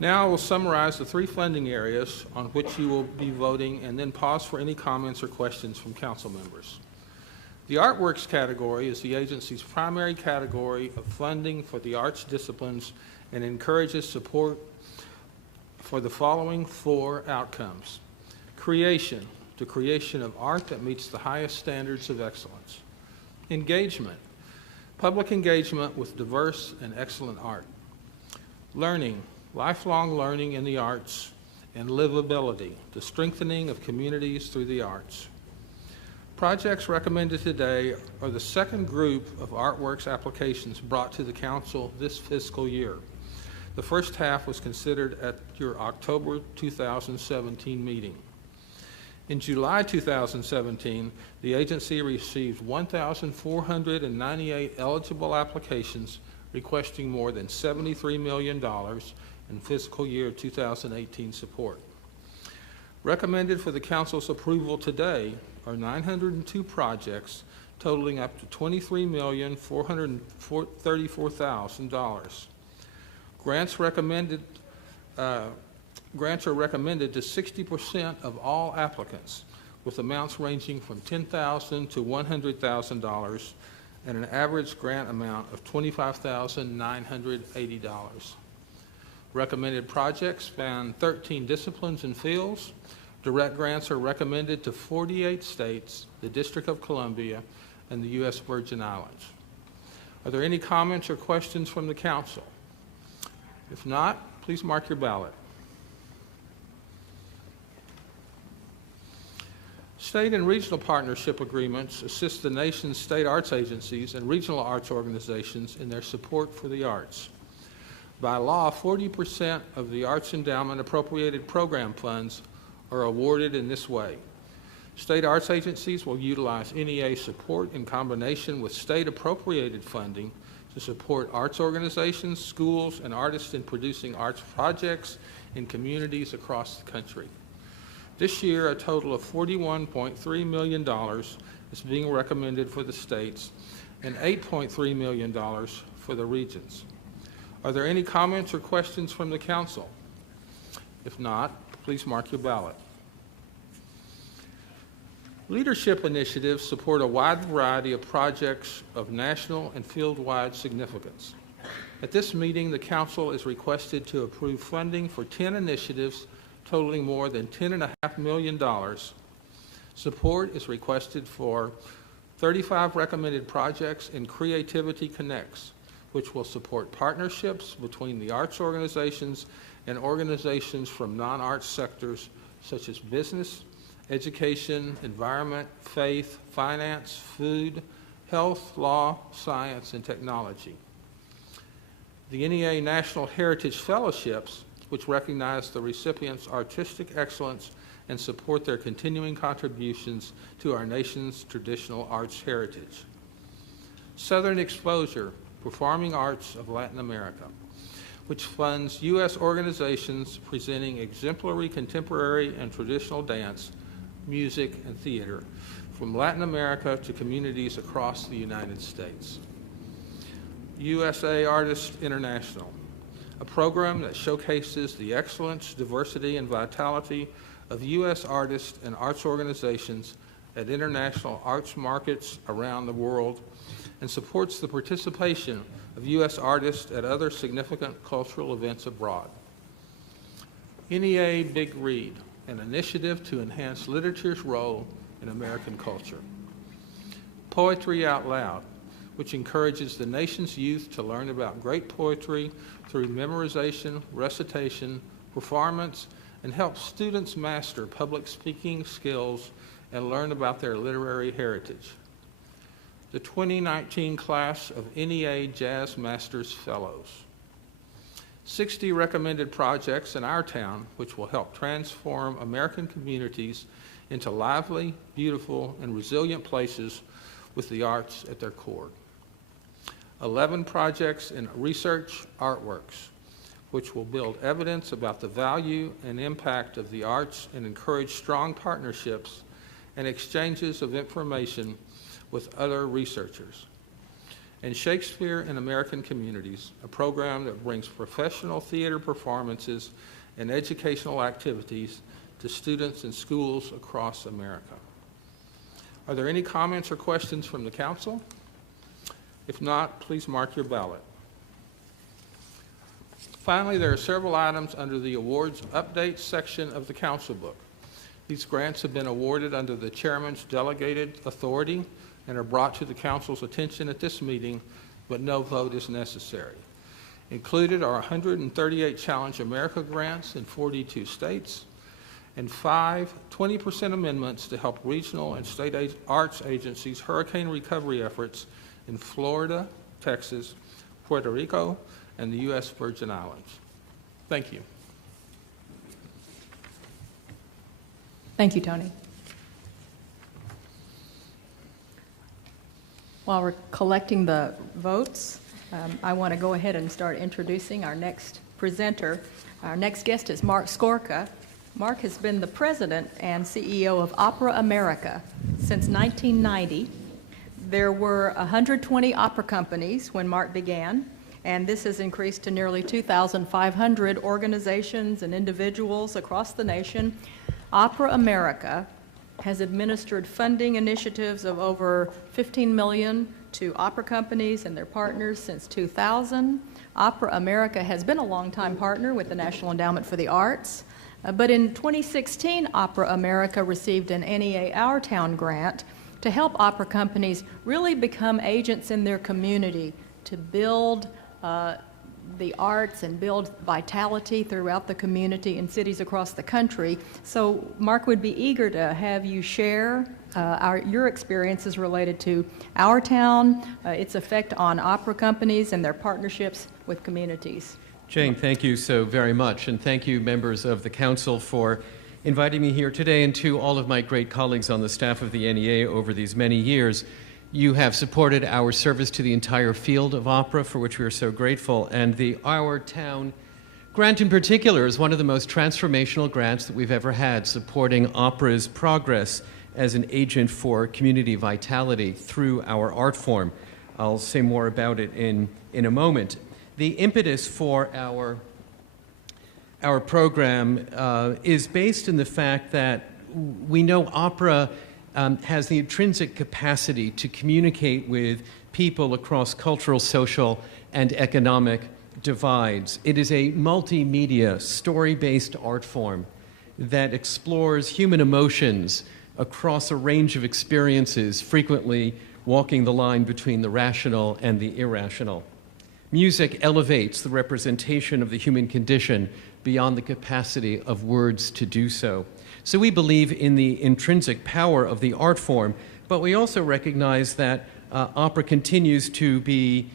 Now I will summarize the three funding areas on which you will be voting and then pause for any comments or questions from council members. The artworks category is the agency's primary category of funding for the arts disciplines and encourages support for the following four outcomes: creation, the creation of art that meets the highest standards of excellence; engagement, public engagement with diverse and excellent art; learning, lifelong learning in the arts; and livability, the strengthening of communities through the arts. Projects recommended today are the second group of artworks applications brought to the council this fiscal year. The first half was considered at your October 2017 meeting. In July 2017, the agency received 1,498 eligible applications requesting more than $73 million in fiscal year 2018 support. Recommended for the council's approval today are 902 projects totaling up to $23,434,000. Grants are recommended to 60% of all applicants, with amounts ranging from $10,000 to $100,000 and an average grant amount of $25,980. Recommended projects span 13 disciplines and fields. Direct grants are recommended to 48 states, the District of Columbia, and the U.S. Virgin Islands. Are there any comments or questions from the council? If not, please mark your ballot. State and regional partnership agreements assist the nation's state arts agencies and regional arts organizations in their support for the arts. By law, 40% of the Arts Endowment appropriated program funds are awarded in this way. State arts agencies will utilize NEA support in combination with state appropriated funding to support arts organizations, schools, and artists in producing arts projects in communities across the country. This year, a total of $41.3 million is being recommended for the states and $8.3 million for the regions. Are there any comments or questions from the council? If not, please mark your ballot. Leadership initiatives support a wide variety of projects of national and field-wide significance. At this meeting, the council is requested to approve funding for 10 initiatives totaling more than $10.5 million. Support is requested for 35 recommended projects in Creativity Connects, which will support partnerships between the arts organizations and organizations from non-arts sectors such as business, education, environment, faith, finance, food, health, law, science, and technology. The NEA National Heritage Fellowships, which recognize the recipients' artistic excellence and support their continuing contributions to our nation's traditional arts heritage. Southern Exposure, Performing Arts of Latin America, which funds U.S. organizations presenting exemplary contemporary and traditional dance, music, and theater from Latin America to communities across the United States. USA Artists International, a program that showcases the excellence, diversity, and vitality of U.S. artists and arts organizations at international arts markets around the world and supports the participation of U.S. artists at other significant cultural events abroad. NEA Big Read, an initiative to enhance literature's role in American culture. Poetry Out Loud, which encourages the nation's youth to learn about great poetry through memorization, recitation, performance, and helps students master public speaking skills and learn about their literary heritage. The 2019 class of NEA Jazz Masters Fellows. 60 recommended projects in our town which will help transform American communities into lively, beautiful, and resilient places with the arts at their core. 11 projects in research artworks, which will build evidence about the value and impact of the arts and encourage strong partnerships and exchanges of information with other researchers. And Shakespeare in American Communities, a program that brings professional theater performances and educational activities to students in schools across America. Are there any comments or questions from the council? If not, please mark your ballot. Finally, there are several items under the awards updates section of the council book. These grants have been awarded under the chairman's delegated authority and are brought to the council's attention at this meeting, but no vote is necessary. Included are 138 Challenge America grants in 42 states and 5 20% amendments to help regional and state arts agencies' hurricane recovery efforts in Florida, Texas, Puerto Rico, and the U.S. Virgin Islands. Thank you. Thank you, Tony. While we're collecting the votes, I want to go ahead and start introducing our next presenter. Our next guest is Mark Skorka. Mark has been the president and CEO of Opera America since 1990. There were 120 opera companies when Mark began, and this has increased to nearly 2,500 organizations and individuals across the nation. Opera America has administered funding initiatives of over $15 million to opera companies and their partners since 2000. Opera America has been a longtime partner with the National Endowment for the Arts, but in 2016, Opera America received an NEA Our Town grant to help opera companies really become agents in their community to build the arts and build vitality throughout the community in cities across the country. So Mark would be eager to have you share your experiences related to Our Town, its effect on opera companies and their partnerships with communities. Jane, thank you so very much, and thank you, members of the council, for inviting me here today, and to all of my great colleagues on the staff of the NEA over these many years. You have supported our service to the entire field of opera, for which we are so grateful, and the Our Town grant in particular is one of the most transformational grants that we've ever had, supporting opera's progress as an agent for community vitality through our art form. I'll say more about it in a moment. The impetus for our program is based in the fact that we know opera has the intrinsic capacity to communicate with people across cultural, social, and economic divides. It is a multimedia, story-based art form that explores human emotions across a range of experiences, frequently walking the line between the rational and the irrational. Music elevates the representation of the human condition beyond the capacity of words to do so. So we believe in the intrinsic power of the art form, but we also recognize that opera continues to be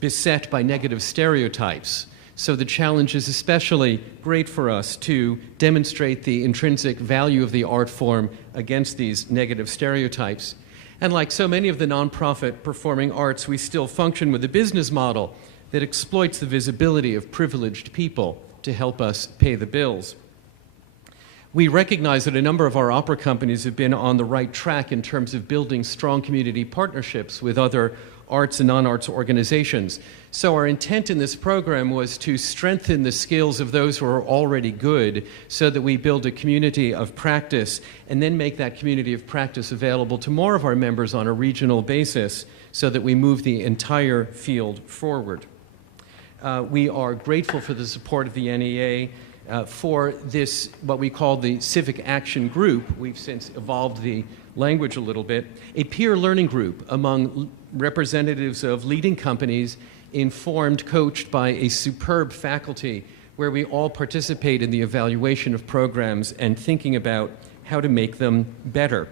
beset by negative stereotypes. So the challenge is especially great for us to demonstrate the intrinsic value of the art form against these negative stereotypes. And like so many of the nonprofit performing arts, we still function with a business model that exploits the visibility of privileged people to help us pay the bills. We recognize that a number of our opera companies have been on the right track in terms of building strong community partnerships with other arts and non-arts organizations. So our intent in this program was to strengthen the skills of those who are already good so that we build a community of practice and then make that community of practice available to more of our members on a regional basis so that we move the entire field forward. We are grateful for the support of the NEA for this, what we call the Civic Action Group. We've since evolved the language a little bit, a peer learning group among representatives of leading companies, informed, coached by a superb faculty, where we all participate in the evaluation of programs and thinking about how to make them better.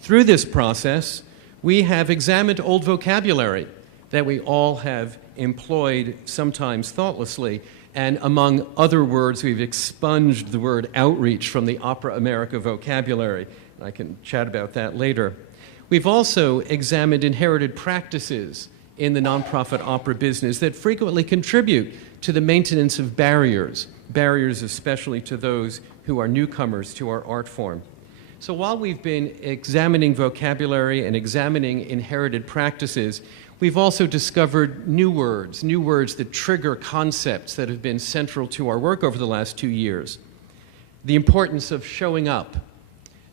Through this process, we have examined old vocabulary that we all have employed, sometimes thoughtlessly, and among other words, we've expunged the word outreach from the Opera America vocabulary. I can chat about that later. We've also examined inherited practices in the nonprofit opera business that frequently contribute to the maintenance of barriers especially to those who are newcomers to our art form. So while we've been examining vocabulary and examining inherited practices, we've also discovered new words that trigger concepts that have been central to our work over the last 2 years. The importance of showing up,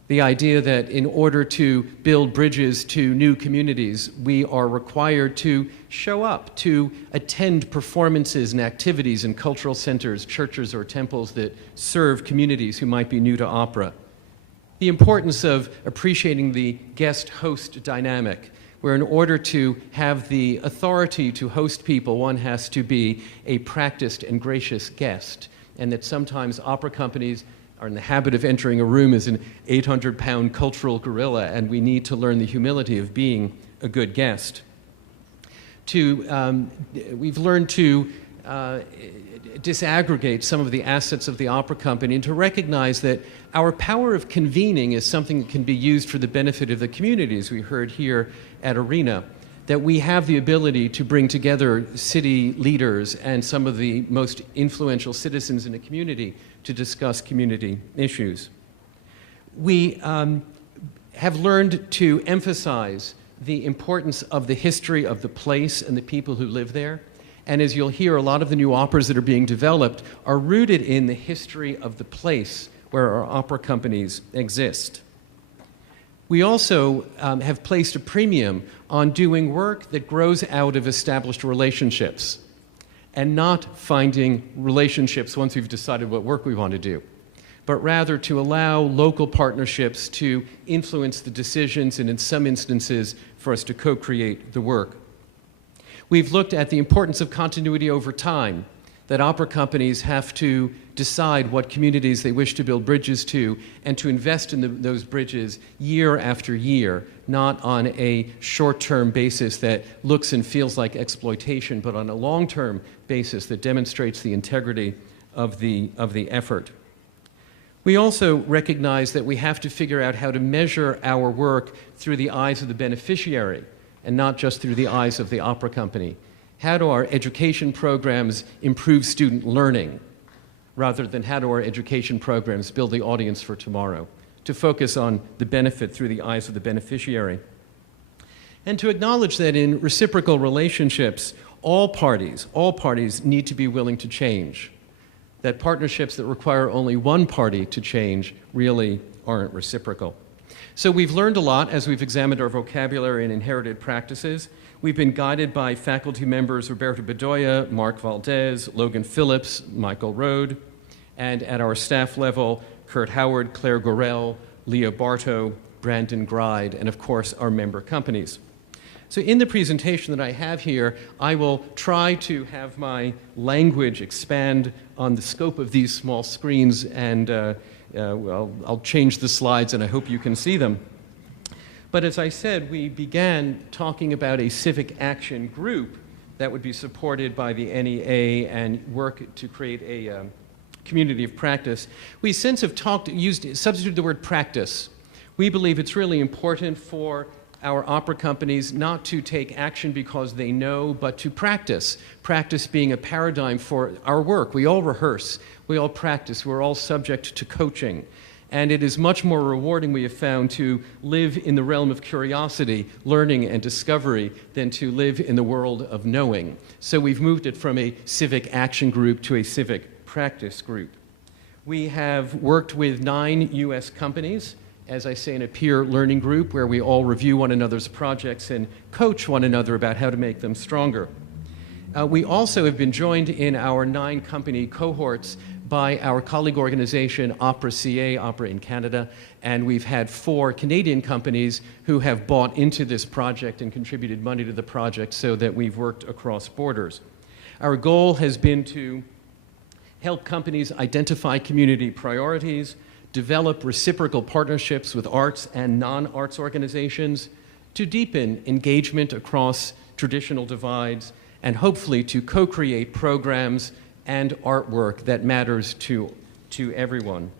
the idea that in order to build bridges to new communities, we are required to show up, to attend performances and activities in cultural centers, churches, or temples that serve communities who might be new to opera. The importance of appreciating the guest-host dynamic, where in order to have the authority to host people, one has to be a practiced and gracious guest, and that sometimes opera companies are in the habit of entering a room as an 800-pound cultural gorilla, and we need to learn the humility of being a good guest. We've learned to disaggregate some of the assets of the opera company and to recognize that our power of convening is something that can be used for the benefit of the community, as we heard here at Arena, that we have the ability to bring together city leaders and some of the most influential citizens in the community to discuss community issues. We have learned to emphasize the importance of the history of the place and the people who live there. And as you'll hear, a lot of the new operas that are being developed are rooted in the history of the place where our opera companies exist. We also have placed a premium on doing work that grows out of established relationships and not finding relationships once we've decided what work we want to do, but rather to allow local partnerships to influence the decisions and in some instances for us to co-create the work. We've looked at the importance of continuity over time, that opera companies have to decide what communities they wish to build bridges to and to invest in those bridges year after year, not on a short-term basis that looks and feels like exploitation, but on a long-term basis that demonstrates the integrity of the effort. We also recognize that we have to figure out how to measure our work through the eyes of the beneficiary and not just through the eyes of the opera company. How do our education programs improve student learning rather than how do our education programs build the audience for tomorrow? To focus on the benefit through the eyes of the beneficiary. And to acknowledge that in reciprocal relationships, all parties need to be willing to change. That partnerships that require only one party to change really aren't reciprocal. So we've learned a lot as we've examined our vocabulary and inherited practices. We've been guided by faculty members Roberto Bedoya, Mark Valdez, Logan Phillips, Michael Rode, and at our staff level, Kurt Howard, Claire Gorell, Leo Bartow, Brandon Gride, and of course our member companies. So in the presentation that I have here, I will try to have my language expand on the scope of these small screens, and well, I'll change the slides and I hope you can see them. But as I said, we began talking about a civic action group that would be supported by the NEA and work to create a community of practice. We since have substituted the word practice. We believe it's really important for our opera companies not to take action because they know, but to practice. Practice being a paradigm for our work. We all rehearse, we all practice, we're all subject to coaching. And it is much more rewarding, we have found, to live in the realm of curiosity, learning, and discovery than to live in the world of knowing. So we've moved it from a civic action group to a civic practice group. We have worked with 9 U.S. companies, as I say, in a peer learning group where we all review one another's projects and coach one another about how to make them stronger. We also have been joined in our 9 company cohorts by our colleague organization, Opera CA, Opera in Canada, and we've had 4 Canadian companies who have bought into this project and contributed money to the project so that we've worked across borders. Our goal has been to help companies identify community priorities, develop reciprocal partnerships with arts and non-arts organizations, to deepen engagement across traditional divides, and hopefully to co-create programs and artwork that matters to everyone.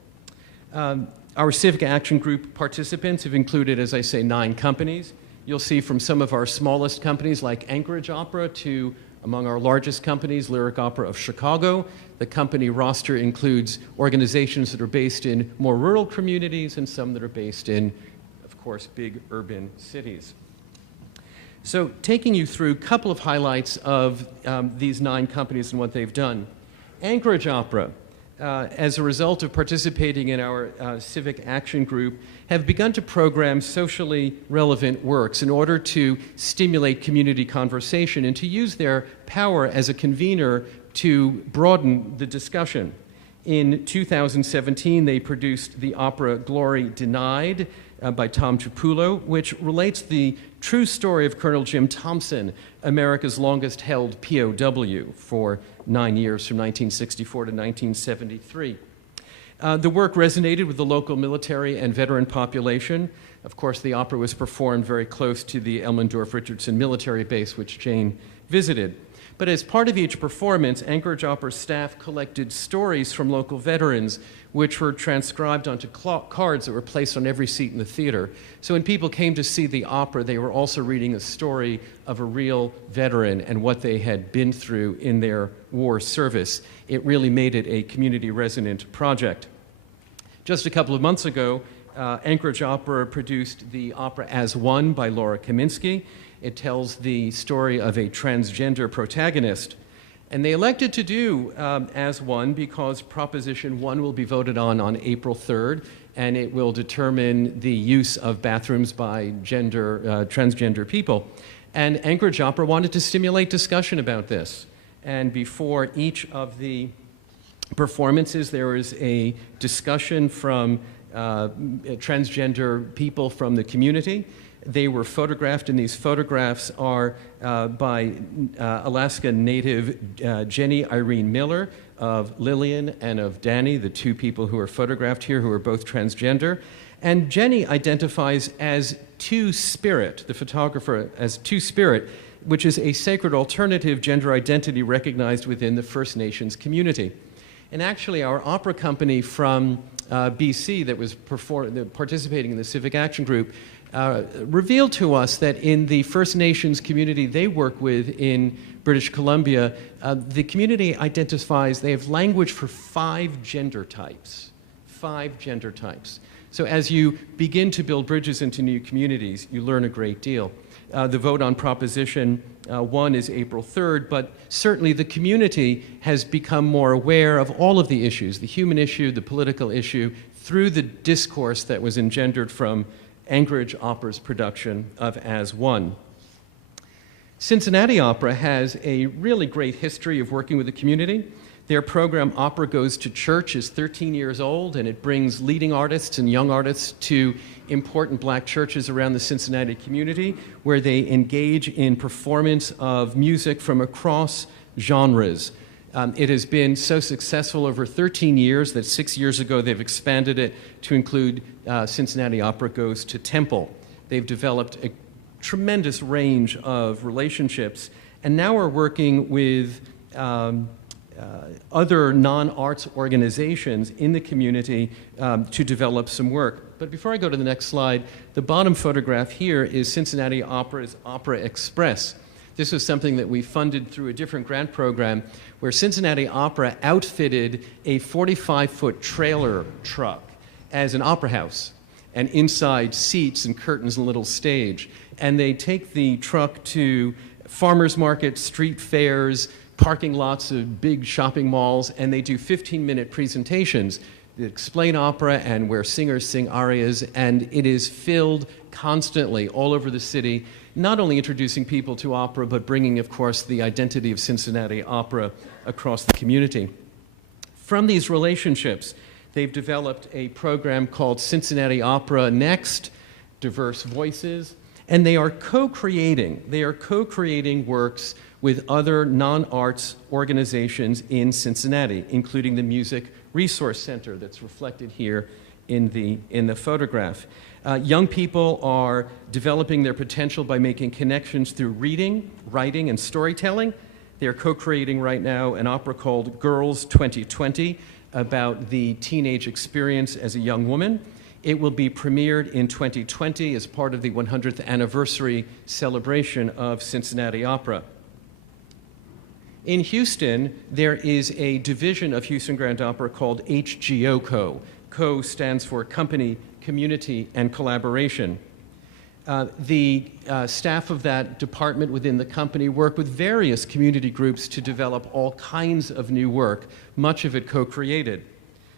Our Civic Action Group participants have included, as I say, 9 companies. You'll see from some of our smallest companies like Anchorage Opera to among our largest companies, Lyric Opera of Chicago. The company roster includes organizations that are based in more rural communities and some that are based in, of course, big urban cities. So taking you through a couple of highlights of these 9 companies and what they've done. Anchorage Opera, as a result of participating in our Civic Action Group, have begun to program socially relevant works in order to stimulate community conversation and to use their power as a convener to broaden the discussion. In 2017, they produced the opera Glory Denied by Tom Tripullo, which relates the true story of Colonel Jim Thompson, America's longest-held POW for 9 years from 1964 to 1973. The work resonated with the local military and veteran population. Of course, the opera was performed very close to the Elmendorf-Richardson military base, which Jane visited. But as part of each performance, Anchorage Opera staff collected stories from local veterans, which were transcribed onto cards that were placed on every seat in the theater. So when people came to see the opera, they were also reading a story of a real veteran and what they had been through in their war service. It really made it a community resonant project. Just a couple of months ago, Anchorage Opera produced the opera As One by Laura Kaminsky. It tells the story of a transgender protagonist. And they elected to do As One because Proposition 1 will be voted on April 3rd, and it will determine the use of bathrooms by transgender people. And Anchorage Opera wanted to stimulate discussion about this. And before each of the performances, there was a discussion from transgender people from the community. They were photographed, and these photographs are by Alaska native Jenny Irene Miller, of Lillian and of Danny, the 2 people who are photographed here, who are both transgender. And Jenny identifies as Two-Spirit, the photographer, as Two-Spirit, which is a sacred alternative gender identity recognized within the First Nations community. And actually, our opera company from BC that was participating in the Civic Action Group revealed to us that in the First Nations community they work with in British Columbia, the community identifies, they have language for 5 gender types. 5 gender types. So as you begin to build bridges into new communities, you learn a great deal. The vote on Proposition 1 is April 3rd, but certainly the community has become more aware of all of the issues, the human issue, the political issue, through the discourse that was engendered from Anchorage Opera's production of As One. Cincinnati Opera has a really great history of working with the community. Their program, Opera Goes to Church, is 13 years old, and it brings leading artists and young artists to important black churches around the Cincinnati community, where they engage in performance of music from across genres. It has been so successful over 13 years that 6 years ago they've expanded it to include Cincinnati Opera Goes to Temple. They've developed a tremendous range of relationships, and now we're working with other non-arts organizations in the community to develop some work. But before I go to the next slide, the bottom photograph here is Cincinnati Opera's Opera Express. This was something that we funded through a different grant program where Cincinnati Opera outfitted a 45-foot trailer truck as an opera house, and inside seats and curtains and a little stage. And they take the truck to farmers markets, street fairs, parking lots of big shopping malls, and they do 15-minute presentations that explain opera and where singers sing arias, and it is filled constantly all over the city, not only introducing people to opera, but bringing, of course, the identity of Cincinnati Opera across the community. From these relationships, they've developed a program called Cincinnati Opera Next, Diverse Voices, and they are co-creating works with other non-arts organizations in Cincinnati, including the Music Resource Center that's reflected here in the photograph. Young people are developing their potential by making connections through reading, writing, and storytelling. They're co-creating right now an opera called Girls 2020 about the teenage experience as a young woman. It will be premiered in 2020 as part of the 100th anniversary celebration of Cincinnati Opera. In Houston, there is a division of Houston Grand Opera called HGOCO. CO stands for Company, Community, and Collaboration. The staff of that department within the company work with various community groups to develop all kinds of new work, much of it co-created.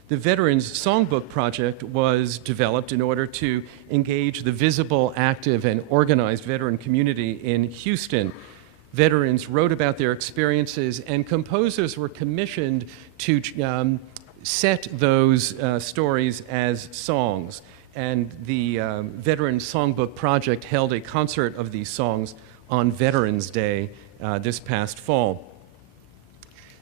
The Veterans Songbook Project was developed in order to engage the visible, active, and organized veteran community in Houston. Veterans wrote about their experiences, and composers were commissioned to set those stories as songs. And the Veterans Songbook Project held a concert of these songs on Veterans Day this past fall.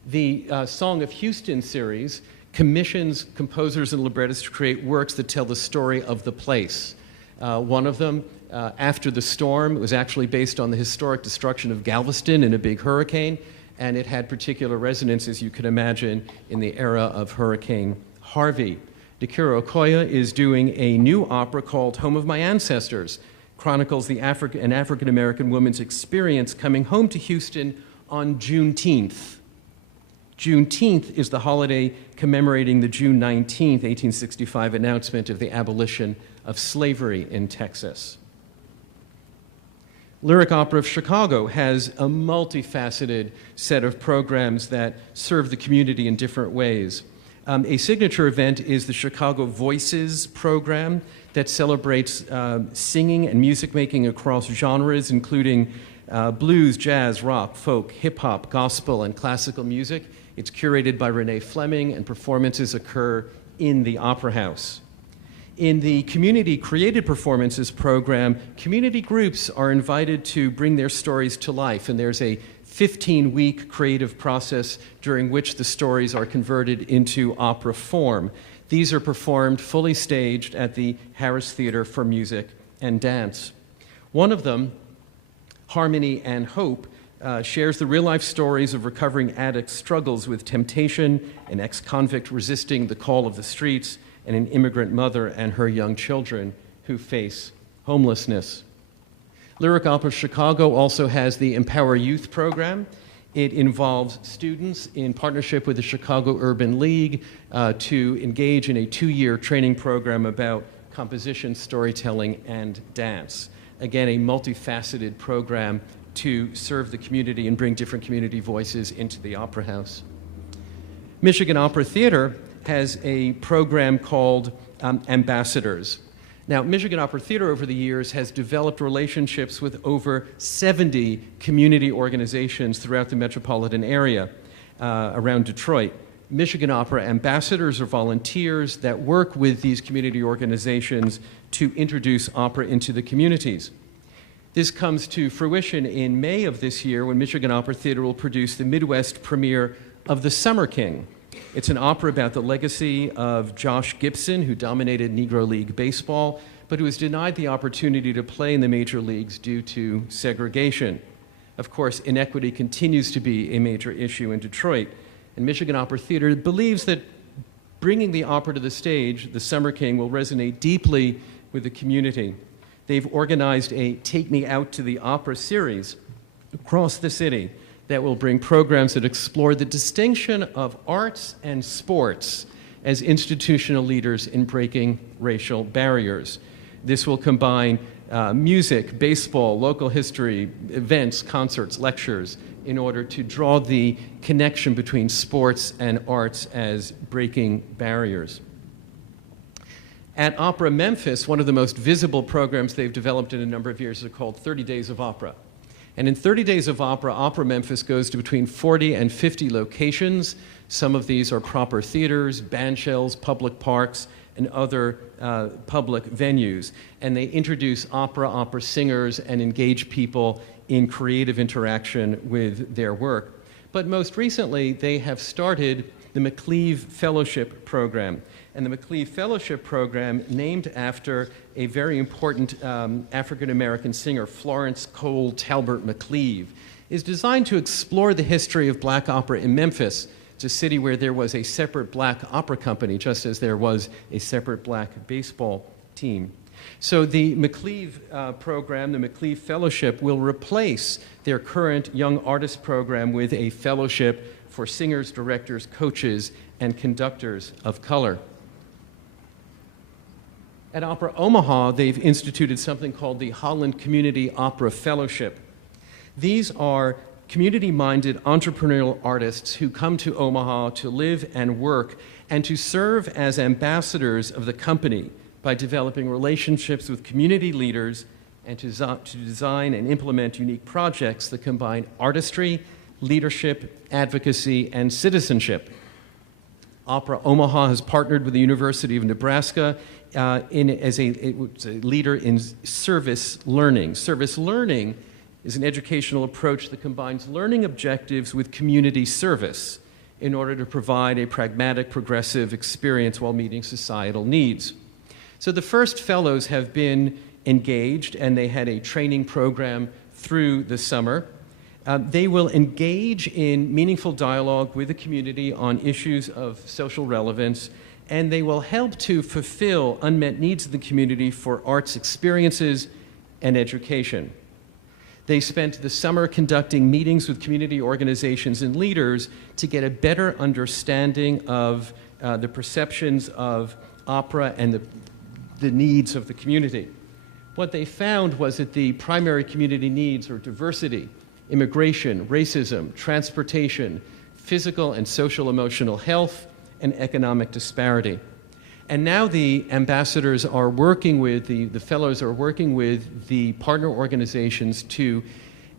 The Song of Houston series commissions composers and librettists to create works that tell the story of the place. One of them, After the Storm, was actually based on the historic destruction of Galveston in a big hurricane, and it had particular resonance, as you can imagine, in the era of Hurricane Harvey. Dikira Okoye is doing a new opera called Home of My Ancestors, chronicles an African-American woman's experience coming home to Houston on Juneteenth. Juneteenth is the holiday commemorating the June 19, 1865 announcement of the abolition of slavery in Texas. Lyric Opera of Chicago has a multifaceted set of programs that serve the community in different ways. A signature event is the Chicago Voices program that celebrates singing and music making across genres, including blues, jazz, rock, folk, hip-hop, gospel, and classical music. It's curated by Renee Fleming, and performances occur in the Opera House. In the Community Created Performances program, community groups are invited to bring their stories to life, and there's a 15-week creative process during which the stories are converted into opera form. These are performed fully staged at the Harris Theater for Music and Dance. One of them, Harmony and Hope, shares the real-life stories of recovering addicts' struggles with temptation, an ex-convict resisting the call of the streets, and an immigrant mother and her young children who face homelessness. Lyric Opera Chicago also has the Empower Youth program. It involves students in partnership with the Chicago Urban League to engage in a 2-year training program about composition, storytelling, and dance. Again, a multifaceted program to serve the community and bring different community voices into the Opera House. Michigan Opera Theater has a program called Ambassadors. Now, Michigan Opera Theater over the years has developed relationships with over 70 community organizations throughout the metropolitan area around Detroit. Michigan Opera Ambassadors are volunteers that work with these community organizations to introduce opera into the communities. This comes to fruition in May of this year when Michigan Opera Theater will produce the Midwest premiere of The Summer King. It's an opera about the legacy of Josh Gibson, who dominated Negro League baseball, but who was denied the opportunity to play in the major leagues due to segregation. Of course, inequity continues to be a major issue in Detroit, and Michigan Opera Theater believes that bringing the opera to the stage, The Summer King, will resonate deeply with the community. They've organized a Take Me Out to the Opera series across the city that will bring programs that explore the distinction of arts and sports as institutional leaders in breaking racial barriers. This will combine music, baseball, local history, events, concerts, lectures, in order to draw the connection between sports and arts as breaking barriers. At Opera Memphis, one of the most visible programs they've developed in a number of years is called 30 Days of Opera. And in 30 Days of Opera, Opera Memphis goes to between 40 and 50 locations. Some of these are proper theaters, band shells, public parks, and other public venues. And they introduce opera, opera singers, and engage people in creative interaction with their work. But most recently, they have started the McLeave Fellowship Program. And the McLeave Fellowship Program, named after a very important African-American singer, Florence Cole Talbert McLeave, is designed to explore the history of black opera in Memphis. It's a city where there was a separate black opera company, just as there was a separate black baseball team. So the McLeave program, the McLeave Fellowship, will replace their current Young Artist program with a fellowship for singers, directors, coaches, and conductors of color. At Opera Omaha, they've instituted something called the Holland Community Opera Fellowship. These are community-minded entrepreneurial artists who come to Omaha to live and work and to serve as ambassadors of the company by developing relationships with community leaders and to design and implement unique projects that combine artistry, leadership, advocacy, and citizenship. Opera Omaha has partnered with the University of Nebraska as a leader in service learning. Service learning is an educational approach that combines learning objectives with community service in order to provide a pragmatic, progressive experience while meeting societal needs. So the first fellows have been engaged, and they had a training program through the summer. They will engage in meaningful dialogue with the community on issues of social relevance, and they will help to fulfill unmet needs of the community for arts experiences and education. They spent the summer conducting meetings with community organizations and leaders to get a better understanding of the perceptions of opera and the needs of the community. What they found was that the primary community needs are diversity, immigration, racism, transportation, physical and social emotional health, and economic disparity. And now the ambassadors are working with, the fellows are working with the partner organizations to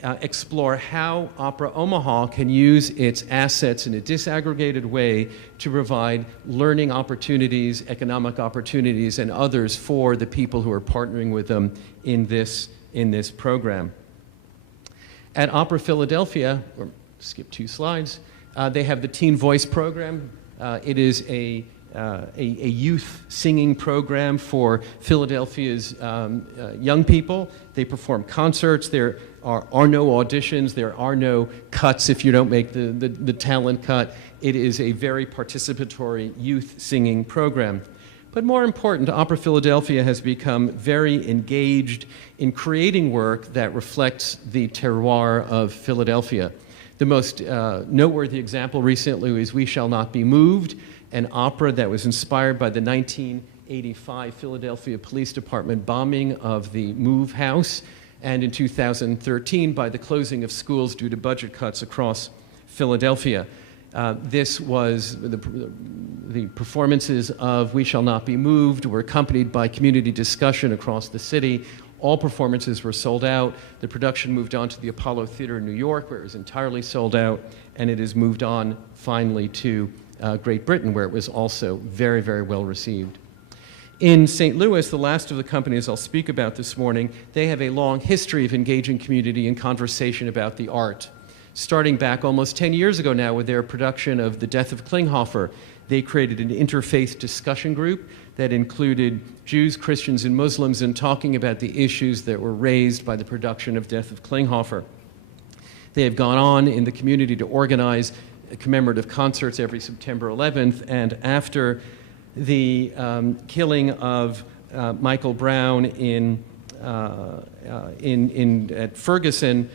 explore how Opera Omaha can use its assets in a disaggregated way to provide learning opportunities, economic opportunities, and others for the people who are partnering with them in this program. At Opera Philadelphia, or skip 2 slides, they have the Teen Voice program. It is a youth singing program for Philadelphia's young people. They perform concerts. There are no auditions. There are no cuts if you don't make the talent cut. It is a very participatory youth singing program. But more important, Opera Philadelphia has become very engaged in creating work that reflects the terroir of Philadelphia. The most noteworthy example recently is We Shall Not Be Moved, an opera that was inspired by the 1985 Philadelphia Police Department bombing of the Move House, and in 2013 by the closing of schools due to budget cuts across Philadelphia. This was the performances of We Shall Not Be Moved were accompanied by community discussion across the city. All performances were sold out. The production moved on to the Apollo Theater in New York, where it was entirely sold out, and it has moved on finally to Great Britain, where it was also very, very well received. In St. Louis, the last of the companies I'll speak about this morning, they have a long history of engaging community in conversation about the art. Starting back almost 10 years ago now with their production of The Death of Klinghoffer, they created an interfaith discussion group that included Jews, Christians, and Muslims in talking about the issues that were raised by the production of Death of Klinghoffer. They have gone on in the community to organize commemorative concerts every September 11th, and after the killing of Michael Brown at Ferguson,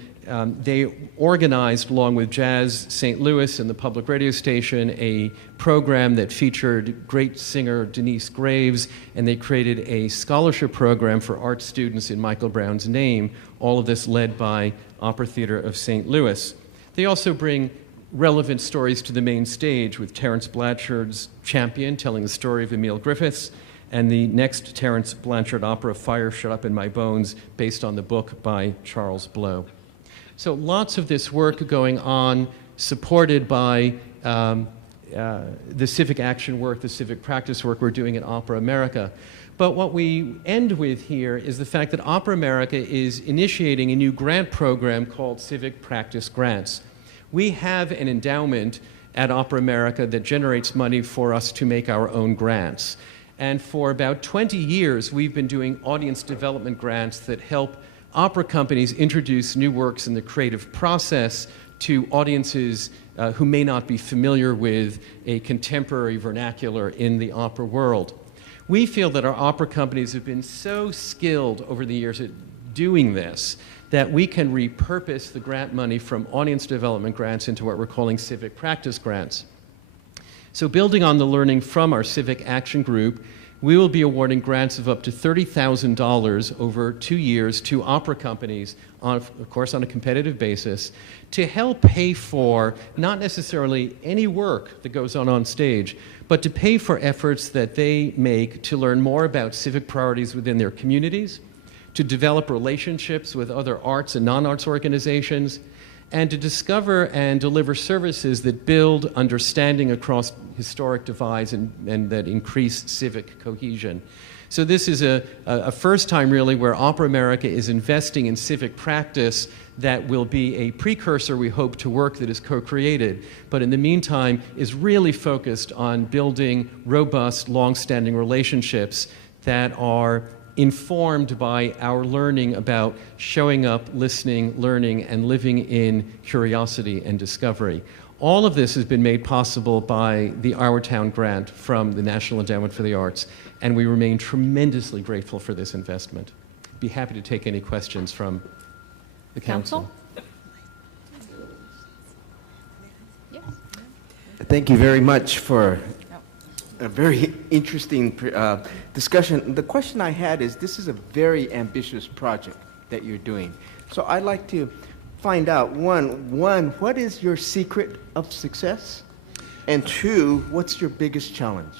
they organized, along with Jazz St. Louis and the public radio station, a program that featured great singer Denise Graves, and they created a scholarship program for art students in Michael Brown's name, all of this led by Opera Theater of St. Louis. They also bring relevant stories to the main stage, with Terence Blanchard's Champion telling the story of Emile Griffiths, and the next Terence Blanchard opera, Fire Shut Up in My Bones, based on the book by Charles Blow. So lots of this work going on, supported by the civic action work, the civic practice work we're doing at Opera America. But what we end with here is the fact that Opera America is initiating a new grant program called Civic Practice Grants. We have an endowment at Opera America that generates money for us to make our own grants. And for about 20 years, we've been doing audience development grants that help opera companies introduce new works in the creative process to audiences who may not be familiar with a contemporary vernacular in the opera world. We feel that our opera companies have been so skilled over the years at doing this that we can repurpose the grant money from audience development grants into what we're calling civic practice grants. So building on the learning from our civic action group, we will be awarding grants of up to $30,000 over 2 years to opera companies, of course on a competitive basis, to help pay for not necessarily any work that goes on stage, but to pay for efforts that they make to learn more about civic priorities within their communities, to develop relationships with other arts and non-arts organizations, and to discover and deliver services that build understanding across historic divides and that increase civic cohesion. So this is a first time really where Opera America is investing in civic practice that will be a precursor, we hope, to work that is co-created, but in the meantime is really focused on building robust, long-standing relationships that are informed by our learning about showing up, listening, learning, and living in curiosity and discovery. All of this has been made possible by the Our Town grant from the National Endowment for the Arts, and we remain tremendously grateful for this investment. Be happy to take any questions from the council. Yes. Thank you very much for a very interesting discussion. The question I had is, this is a very ambitious project that you're doing. So I'd like to find out, one, what is your secret of success? And two, what's your biggest challenge?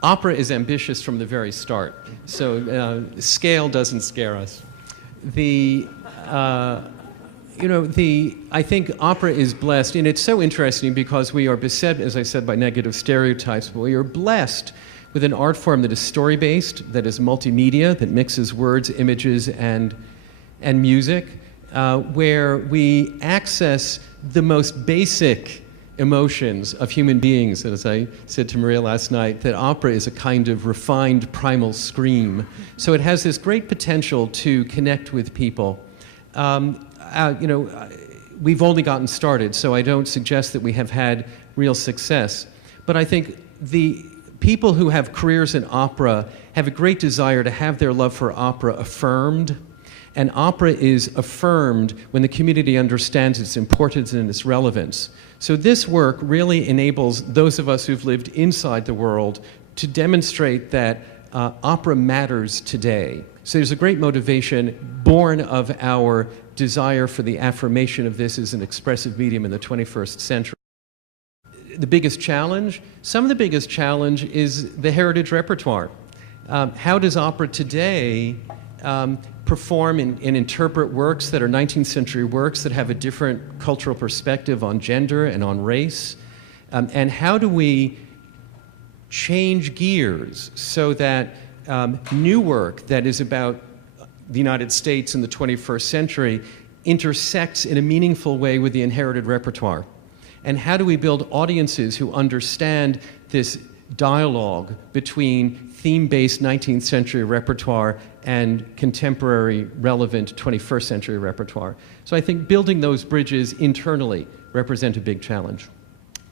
Opera is ambitious from the very start, so scale doesn't scare us. I think opera is blessed, and it's so interesting because we are beset, as I said, by negative stereotypes, but we are blessed with an art form that is story-based, that is multimedia, that mixes words, images, and music, where we access the most basic emotions of human beings. And as I said to Maria last night, that opera is a kind of refined primal scream. So it has this great potential to connect with people. We've only gotten started, so I don't suggest that we have had real success. But I think the people who have careers in opera have a great desire to have their love for opera affirmed. And opera is affirmed when the community understands its importance and its relevance. So this work really enables those of us who've lived inside the world to demonstrate that opera matters today. So there's a great motivation born of our desire for the affirmation of this as an expressive medium in the 21st century. The biggest challenge? Some of the biggest challenge is the heritage repertoire. How does opera today perform and interpret works that are 19th century works that have a different cultural perspective on gender and on race? And how do we change gears so that new work that is about the United States in the 21st century intersects in a meaningful way with the inherited repertoire? And how do we build audiences who understand this dialogue between theme-based 19th century repertoire and contemporary, relevant 21st century repertoire? So I think building those bridges internally represent a big challenge.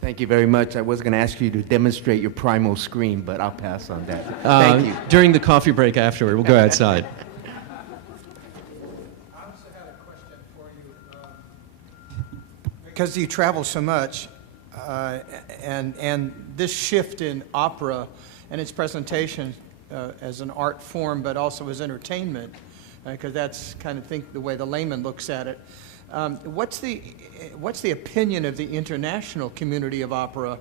Thank you very much. I was going to ask you to demonstrate your primal scream, but I'll pass on that. Thank you. During the coffee break afterward, we'll go outside. I also had a question for you. Because you travel so much, and this shift in opera and its presentation as an art form, but also as entertainment, because that's kind of the way the layman looks at it. What's the opinion of the international community of opera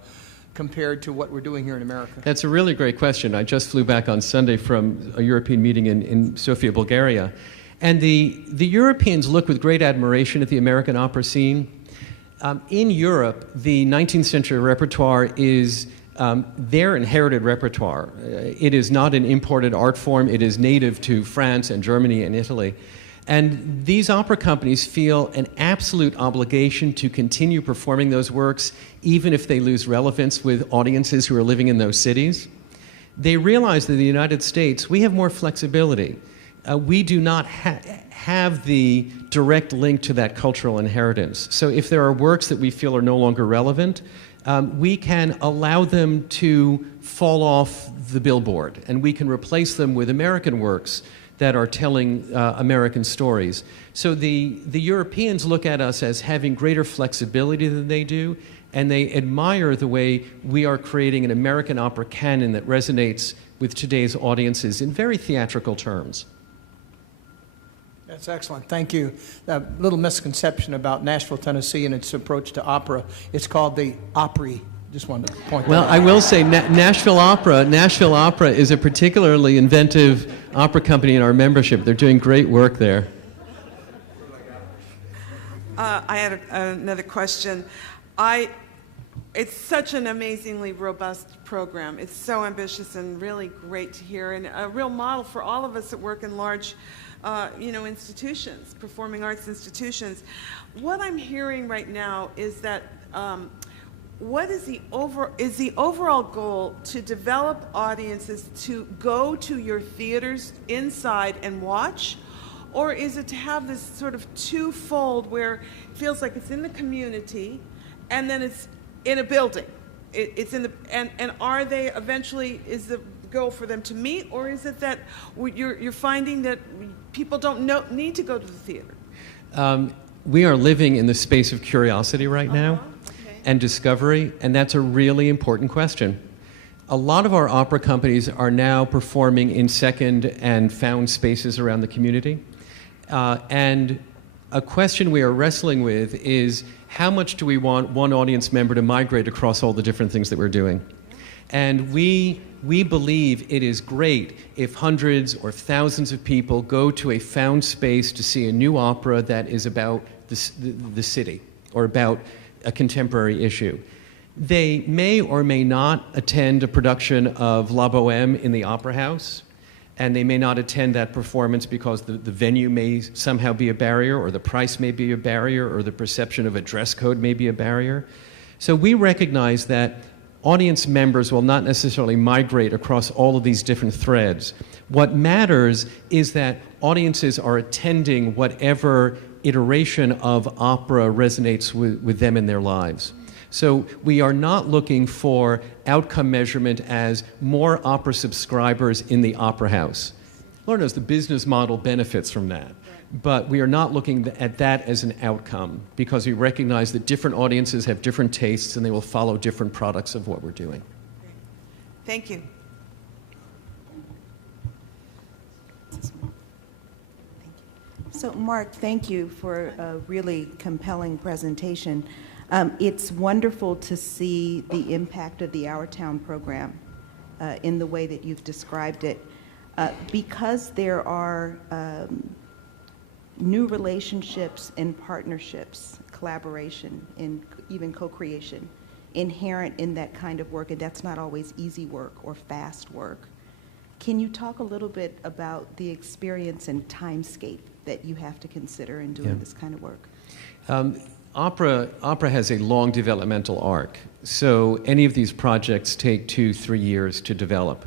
compared to what we're doing here in America? That's a really great question. I just flew back on Sunday from a European meeting in Sofia, Bulgaria. And the Europeans look with great admiration at the American opera scene. In Europe, the 19th century repertoire is their inherited repertoire. It is not an imported art form. It is native to France and Germany and Italy. And these opera companies feel an absolute obligation to continue performing those works, even if they lose relevance with audiences who are living in those cities. They realize that in the United States, we have more flexibility. We do not have the direct link to that cultural inheritance. So if there are works that we feel are no longer relevant, we can allow them to fall off the billboard, and we can replace them with American works that are telling American stories. So the Europeans look at us as having greater flexibility than they do, and they admire the way we are creating an American opera canon that resonates with today's audiences in very theatrical terms. That's excellent. Thank you. A little misconception about Nashville, Tennessee and its approach to opera. It's called the Opry. Just wanted to point that out. Well, I will say Nashville Opera is a particularly inventive opera company in our membership. They're doing great work there. I had another question. It's such an amazingly robust program. It's so ambitious and really great to hear, and a real model for all of us that work in large institutions, performing arts institutions. What I'm hearing right now is that what is the overall goal to develop audiences to go to your theaters inside and watch, or is it to have this sort of twofold where it feels like it's in the community and then it's in a building? It's in the and are they eventually, is the goal for them to meet, or is it that you're finding that people don't need to go to the theater? We are living in the space of curiosity right now. And discovery, and that's a really important question. A lot of our opera companies are now performing in second and found spaces around the community. And a question we are wrestling with is, how much do we want one audience member to migrate across all the different things that we're doing? And we believe it is great if hundreds or thousands of people go to a found space to see a new opera that is about the city or about a contemporary issue. They may or may not attend a production of La Bohème in the Opera House, and they may not attend that performance because the venue may somehow be a barrier, or the price may be a barrier, or the perception of a dress code may be a barrier. So we recognize that audience members will not necessarily migrate across all of these different threads. What matters is that audiences are attending whatever iteration of opera resonates with them in their lives. So we are not looking for outcome measurement as more opera subscribers in the opera house. Lord knows the business model benefits from that. but we are not looking at that as an outcome because we recognize that different audiences have different tastes and they will follow different products of what we're doing. Thank you. So, Mark, thank you for a really compelling presentation. It's wonderful to see the impact of the Our Town program in the way that you've described it. Because there are new relationships and partnerships, collaboration, and even co-creation inherent in that kind of work, and that's not always easy work or fast work. Can you talk a little bit about the experience and timescape that you have to consider in doing this kind of work? Opera has a long developmental arc, so any of these projects take 2-3 years to develop.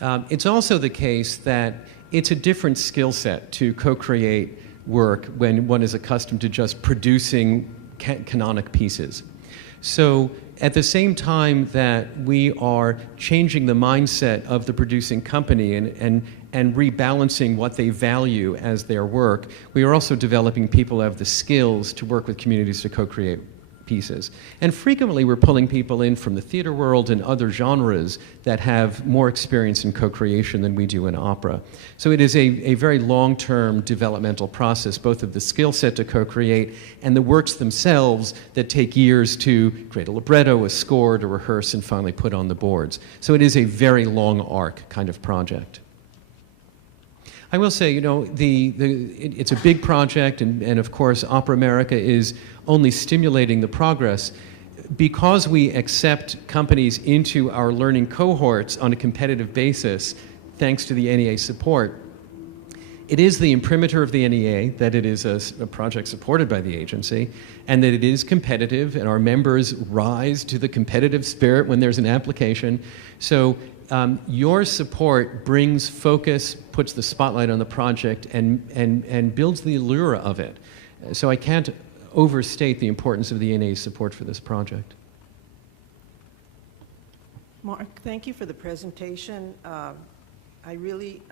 It's also the case that it's a different skill set to co-create work when one is accustomed to just producing canonic pieces. So at the same time that we are changing the mindset of the producing company and rebalancing what they value as their work, we are also developing people who have the skills to work with communities to co-create pieces. And frequently we're pulling people in from the theater world and other genres that have more experience in co-creation than we do in opera. So it is a very long-term developmental process, both of the skill set to co-create and the works themselves that take years to create a libretto, a score, to rehearse, and finally put on the boards. So it is a very long arc kind of project. I will say, you know, it's a big project, and of course, Opera America is only stimulating the progress. Because we accept companies into our learning cohorts on a competitive basis, thanks to the NEA support, it is the imprimatur of the NEA that it is a project supported by the agency, and that it is competitive, and our members rise to the competitive spirit when there's an application. So your support brings focus, puts the spotlight on the project, and builds the allure of it. So I can't overstate the importance of the NEA's support for this project. Mark, thank you for the presentation. I really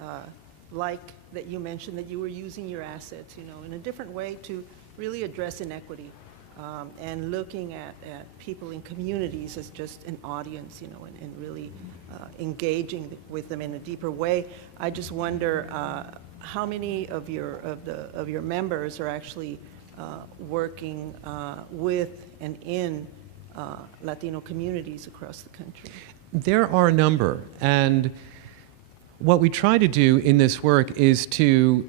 like that you mentioned that you were using your assets, you know, in a different way to really address inequity. And looking at people in communities as just an audience, you know, and really engaging with them in a deeper way. I just wonder how many of your members are actually working with and in Latino communities across the country? There are a number, and what we try to do in this work is to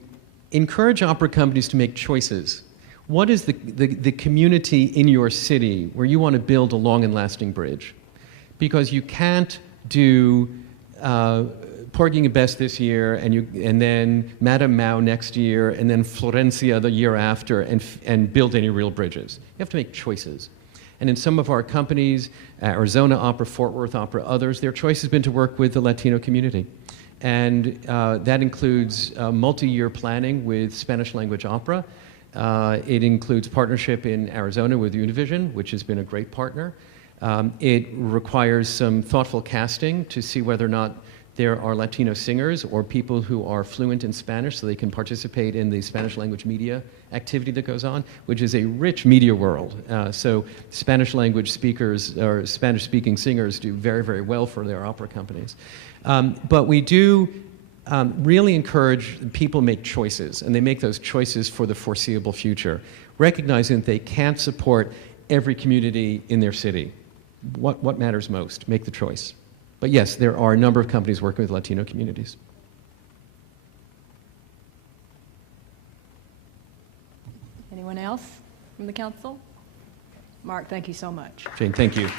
encourage opera companies to make choices. What is the community in your city where you want to build a long and lasting bridge? Because you can't do Porgy and Bess this year, and then Madame Mao next year, and then Florencia the year after, and build any real bridges. You have to make choices. And in some of our companies, Arizona Opera, Fort Worth Opera, others, their choice has been to work with the Latino community. And that includes multi-year planning with Spanish language opera. It includes partnership in Arizona with Univision, which has been a great partner. It requires some thoughtful casting to see whether or not there are Latino singers or people who are fluent in Spanish so they can participate in the Spanish language media activity that goes on, which is a rich media world. So Spanish language speakers or Spanish-speaking singers do very, very well for their opera companies. But we do really encourage people to make choices, and they make those choices for the foreseeable future, recognizing that they can't support every community in their city. What matters most? Make the choice. But yes, there are a number of companies working with Latino communities. Anyone else from the council? Mark, thank you so much. Jane, thank you.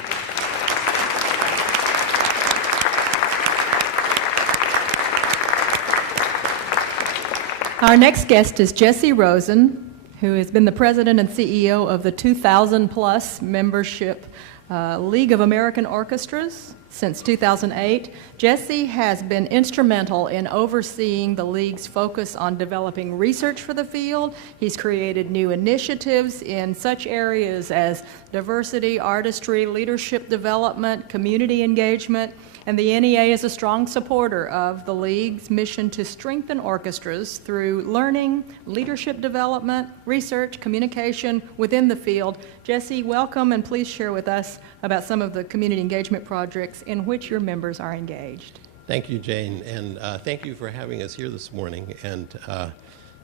Our next guest is Jesse Rosen, who has been the president and CEO of the 2,000-plus membership League of American Orchestras since 2008. Jesse has been instrumental in overseeing the League's focus on developing research for the field. He's created new initiatives in such areas as diversity, artistry, leadership development, community engagement, And the NEA is a strong supporter of the League's mission to strengthen orchestras through learning, leadership development, research, communication within the field. Jesse, welcome, and please share with us about some of the community engagement projects in which your members are engaged. Thank you, Jane, and thank you for having us here this morning. And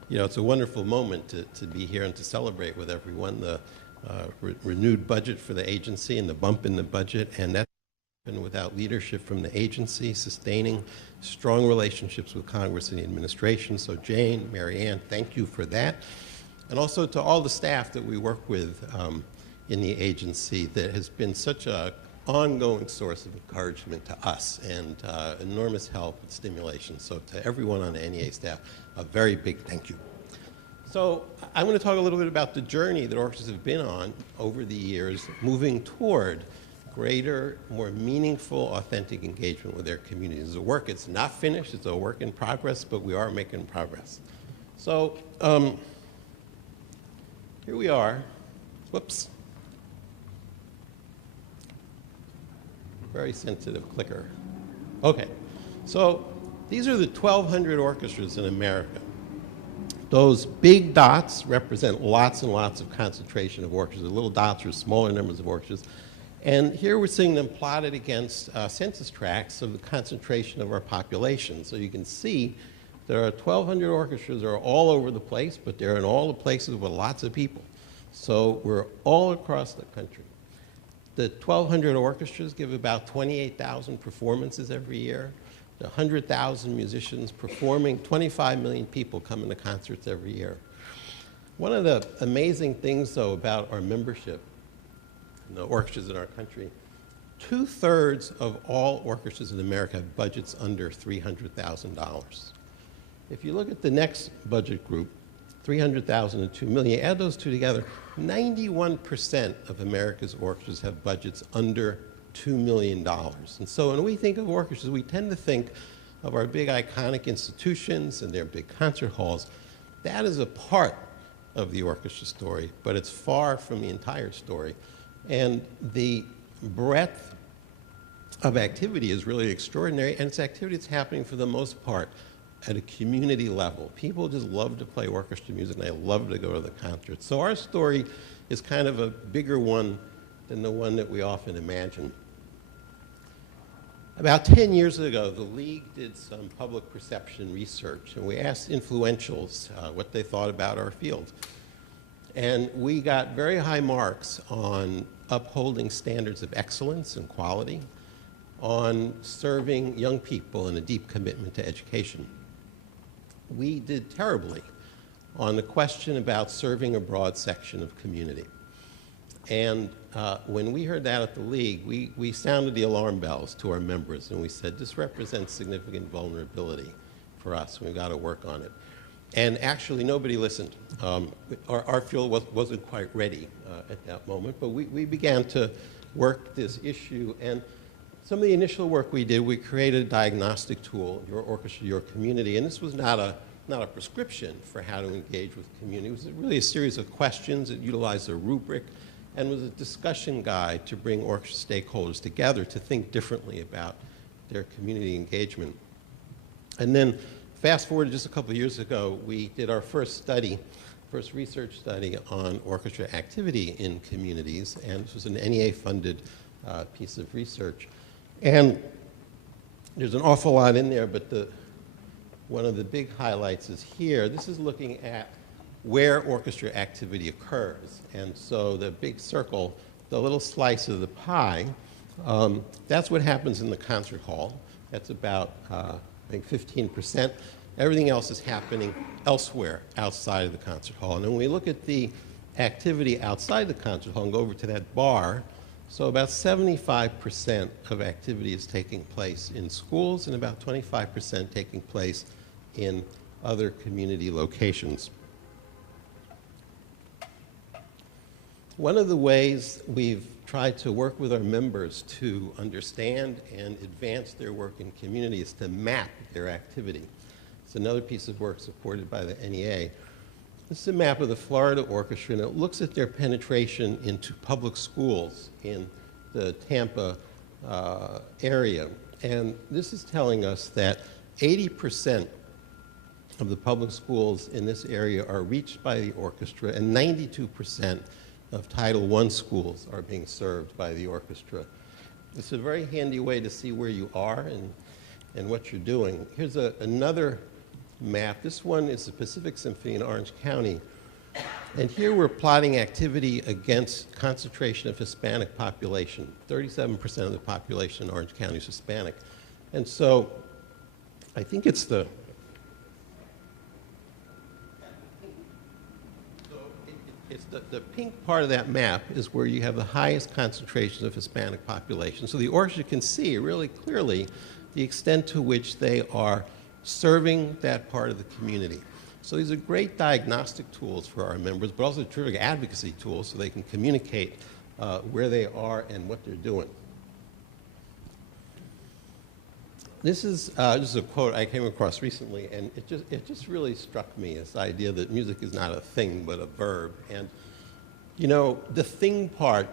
you know, it's a wonderful moment to be here and to celebrate with everyone the renewed budget for the agency and the bump in the budget, and that's been without leadership from the agency, sustaining strong relationships with Congress and the administration. So Jane, Mary Ann, thank you for that. And also to all the staff that we work with in the agency that has been such an ongoing source of encouragement to us and enormous help and stimulation. So to everyone on the NEA staff, a very big thank you. So I'm going to talk a little bit about the journey that orchestras have been on over the years, moving toward greater, more meaningful, authentic engagement with their communities. It's a work, it's not finished, it's a work in progress, but we are making progress. So here we are. Whoops. Very sensitive clicker. Okay, so these are the 1,200 orchestras in America. Those big dots represent lots and lots of concentration of orchestras. The little dots are smaller numbers of orchestras. And here we're seeing them plotted against census tracts of the concentration of our population. So you can see there are 1,200 orchestras that are all over the place, but they're in all the places with lots of people. So we're all across the country. The 1,200 orchestras give about 28,000 performances every year. 100,000 musicians performing, 25 million people coming to concerts every year. One of the amazing things, though, about our membership in the orchestras in our country, 2/3 of all orchestras in America have budgets under $300,000. If you look at the next budget group, 300,000 and 2 million, add those two together, 91% of America's orchestras have budgets under $2 million. And so when we think of orchestras, we tend to think of our big iconic institutions and their big concert halls. That is a part of the orchestra story, but it's far from the entire story. And the breadth of activity is really extraordinary, and it's activity that's happening for the most part at a community level. People just love to play orchestra music, and they love to go to the concerts. So our story is kind of a bigger one than the one that we often imagine. About 10 years ago, the League did some public perception research, and we asked influentials what they thought about our field. And we got very high marks on upholding standards of excellence and quality, on serving young people and a deep commitment to education. We did terribly on the question about serving a broad section of community. And when we heard that at the League, we sounded the alarm bells to our members, and we said, this represents significant vulnerability for us. We've got to work on it. And actually, nobody listened. Our field wasn't quite ready at that moment, but we began to work this issue. And some of the initial work we did, we created a diagnostic tool, Your Orchestra, Your Community, and this was not a prescription for how to engage with community. It was really a series of questions that utilized a rubric and was a discussion guide to bring orchestra stakeholders together to think differently about their community engagement. And then fast forward just a couple of years ago, we did our first research study on orchestra activity in communities, and this was an NEA-funded piece of research. And there's an awful lot in there, but one of the big highlights is here. This is looking at where orchestra activity occurs. And so the big circle, the little slice of the pie, that's what happens in the concert hall. That's about, I think, 15%. Everything else is happening elsewhere outside of the concert hall. And then when we look at the activity outside the concert hall and go over to that bar, so about 75% of activity is taking place in schools and about 25% taking place in other community locations. One of the ways we've tried to work with our members to understand and advance their work in community is to map their activity. It's another piece of work supported by the NEA. This is a map of the Florida Orchestra, and it looks at their penetration into public schools in the Tampa area. And this is telling us that 80% of the public schools in this area are reached by the orchestra, and 92% of Title I schools are being served by the orchestra. It's a very handy way to see where you are and what you're doing. Here's another map. This one is the Pacific Symphony in Orange County. And here we're plotting activity against concentration of Hispanic population. 37% of the population in Orange County is Hispanic. And so I think it's the pink part of that map is where you have the highest concentration of Hispanic population. So the orchestra can see really clearly the extent to which they are serving that part of the community. So these are great diagnostic tools for our members, but also terrific advocacy tools so they can communicate where they are and what they're doing. This is just a quote I came across recently, and it just really struck me, this idea that music is not a thing but a verb. And you know, the thing part,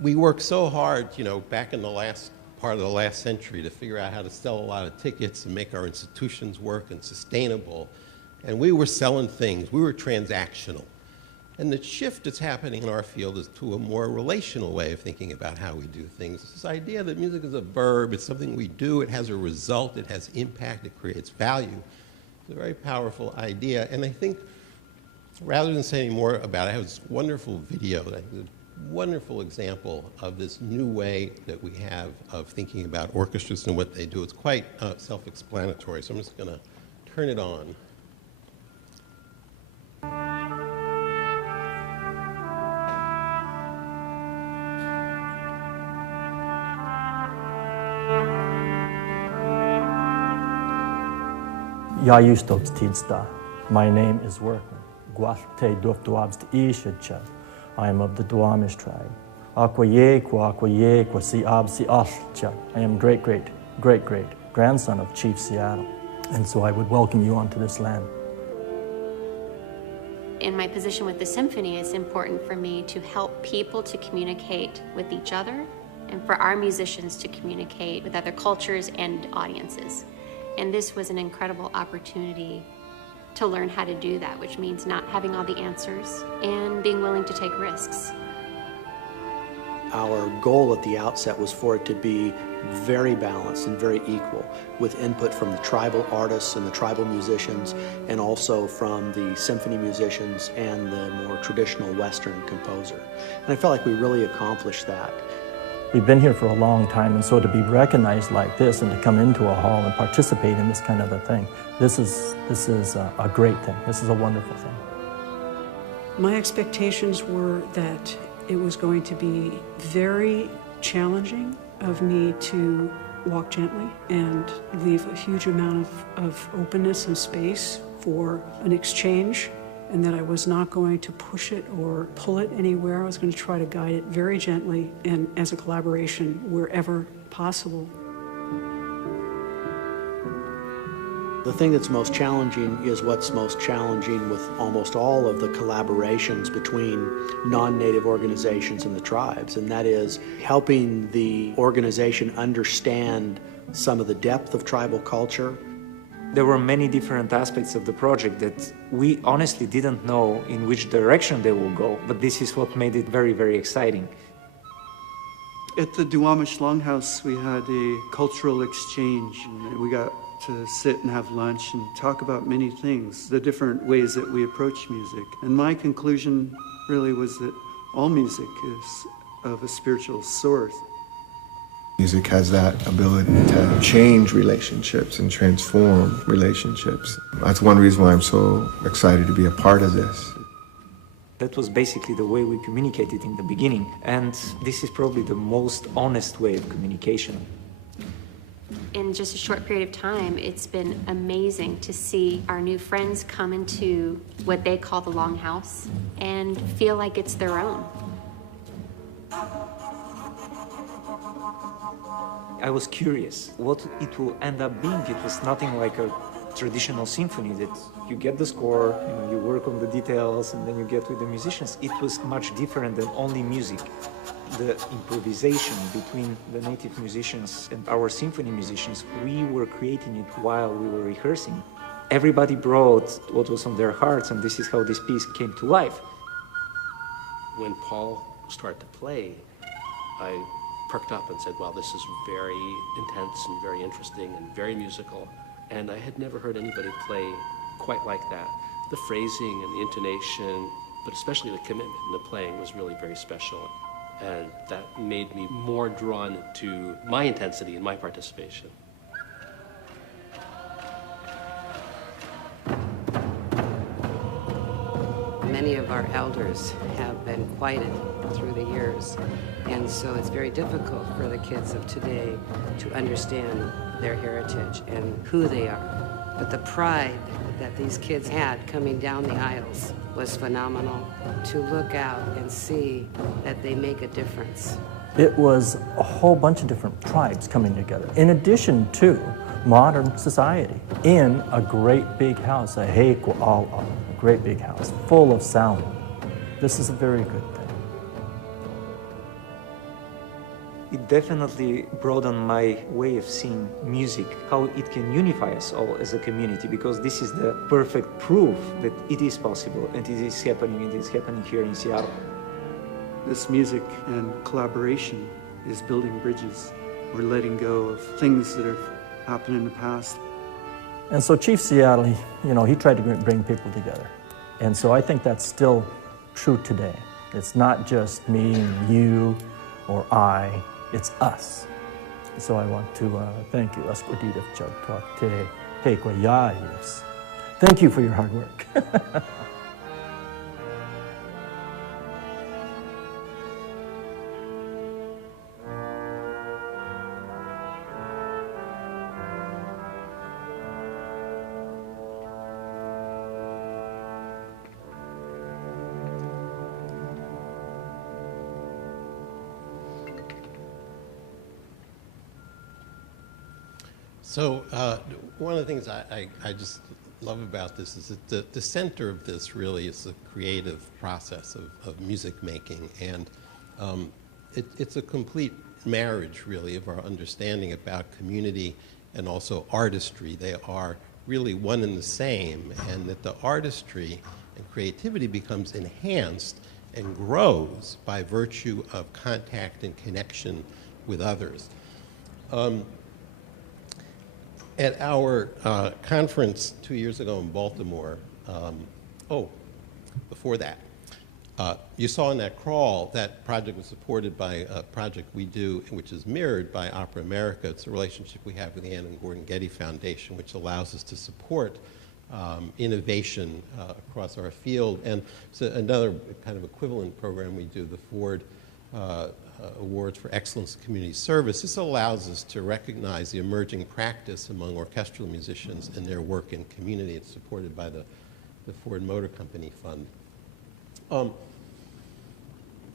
we worked so hard, you know, back in the last part of the last century to figure out how to sell a lot of tickets and make our institutions work and sustainable. And we were selling things. We were transactional. And the shift that's happening in our field is to a more relational way of thinking about how we do things. It's this idea that music is a verb. It's something we do. It has a result. It has impact. It creates value. It's a very powerful idea. And I think rather than saying more about it, I have this wonderful video that I think is a wonderful example of this new way that we have of thinking about orchestras and what they do. It's quite self-explanatory, so I'm just going to turn it on. Jag är stolt Tidsta. My name is Workman. Gualte Doftuabst Ishadcha. I am of the Duwamish tribe. Akwaye si absi alcha. I am great grandson of Chief Seattle. And so I would welcome you onto this land. In my position with the symphony, it's important for me to help people to communicate with each other and for our musicians to communicate with other cultures and audiences. And this was an incredible opportunity to learn how to do that, which means not having all the answers and being willing to take risks. Our goal at the outset was for it to be very balanced and very equal, with input from the tribal artists and the tribal musicians, and also from the symphony musicians and the more traditional Western composer. And I felt like we really accomplished that. We've been here for a long time, and so to be recognized like this and to come into a hall and participate in this kind of a thing, this is a great thing. This is a wonderful thing. My expectations were that it was going to be very challenging of me to walk gently and leave a huge amount of openness and space for an exchange, and that I was not going to push it or pull it anywhere. I was going to try to guide it very gently and as a collaboration wherever possible. The thing that's most challenging is what's most challenging with almost all of the collaborations between non-native organizations and the tribes, and that is helping the organization understand some of the depth of tribal culture. There were many different aspects of the project that we honestly didn't know in which direction they will go, but this is what made it very, very exciting. At the Duwamish Longhouse, we had a cultural exchange. We got to sit and have lunch and talk about many things, the different ways that we approach music. And my conclusion really was that all music is of a spiritual source. Music has that ability to change relationships and transform relationships. That's one reason why I'm so excited to be a part of this. That was basically the way we communicated in the beginning, and this is probably the most honest way of communication. In just a short period of time, it's been amazing to see our new friends come into what they call the Longhouse and feel like it's their own. I was curious what it will end up being. It was nothing like a traditional symphony that you get the score, you work on the details, and then you get with the musicians. It was much different than only music. The improvisation between the native musicians and our symphony musicians, we were creating it while we were rehearsing. Everybody brought what was on their hearts, and this is how this piece came to life. When Paul started to play, I perked up and said, wow, this is very intense and very interesting and very musical. And I had never heard anybody play quite like that. The phrasing and the intonation, but especially the commitment in the playing was really very special. And that made me more drawn to my intensity and my participation. Many of our elders have been quited through the years, and so it's very difficult for the kids of today to understand their heritage and who they are. But the pride that these kids had coming down the aisles was phenomenal. To look out and see that they make a difference. It was a whole bunch of different tribes coming together, in addition to modern society, in a great big house, a great big house, full of sound. This is a very good thing. It definitely broadened my way of seeing music, how it can unify us all as a community, because this is the perfect proof that it is possible, and it is happening here in Seattle. This music and collaboration is building bridges. We're letting go of things that have happened in the past. And so Chief Seattle, he tried to bring people together. And so I think that's still true today. It's not just me and you or I, it's us. So I want to thank you. Thank you for your hard work. So one of the things I just love about this is that the center of this really is the creative process of music making, and it's a complete marriage really of our understanding about community and also artistry. They are really one and the same, and that the artistry and creativity becomes enhanced and grows by virtue of contact and connection with others. At our conference 2 years ago in Baltimore, before that, you saw in that crawl that project was supported by a project we do, which is mirrored by Opera America. It's a relationship we have with the Anna and Gordon Getty Foundation, which allows us to support innovation across our field. And so another kind of equivalent program we do, the Ford Awards for Excellence in Community Service. This allows us to recognize the emerging practice among orchestral musicians and their work in community. It's supported by the Ford Motor Company Fund.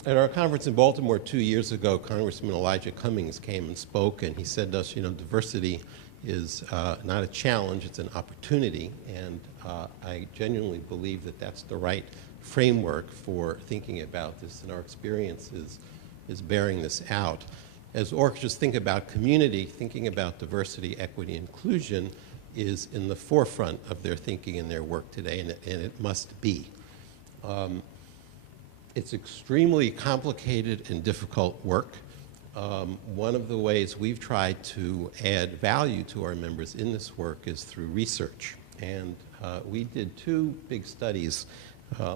At our conference in Baltimore 2 years ago, Congressman Elijah Cummings came and spoke, and he said to us, diversity is not a challenge, it's an opportunity, and I genuinely believe that that's the right framework for thinking about this, and our experience is bearing this out. As orchestras think about community, thinking about diversity, equity, inclusion is in the forefront of their thinking and their work today, and it must be. It's extremely complicated and difficult work. One of the ways we've tried to add value to our members in this work is through research. And we did 2 big studies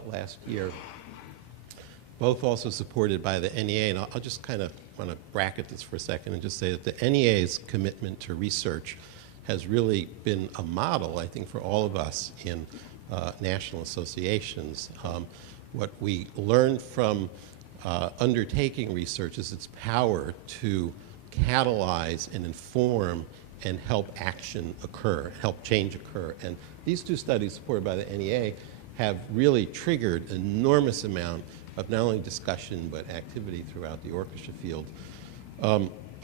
last year, both also supported by the NEA. And I'll just kind of want to bracket this for a second and just say that the NEA's commitment to research has really been a model, I think, for all of us in national associations. What we learned from undertaking research is its power to catalyze and inform and help action occur, help change occur. And these 2 studies supported by the NEA have really triggered an enormous amount of not only discussion but activity throughout the orchestra field.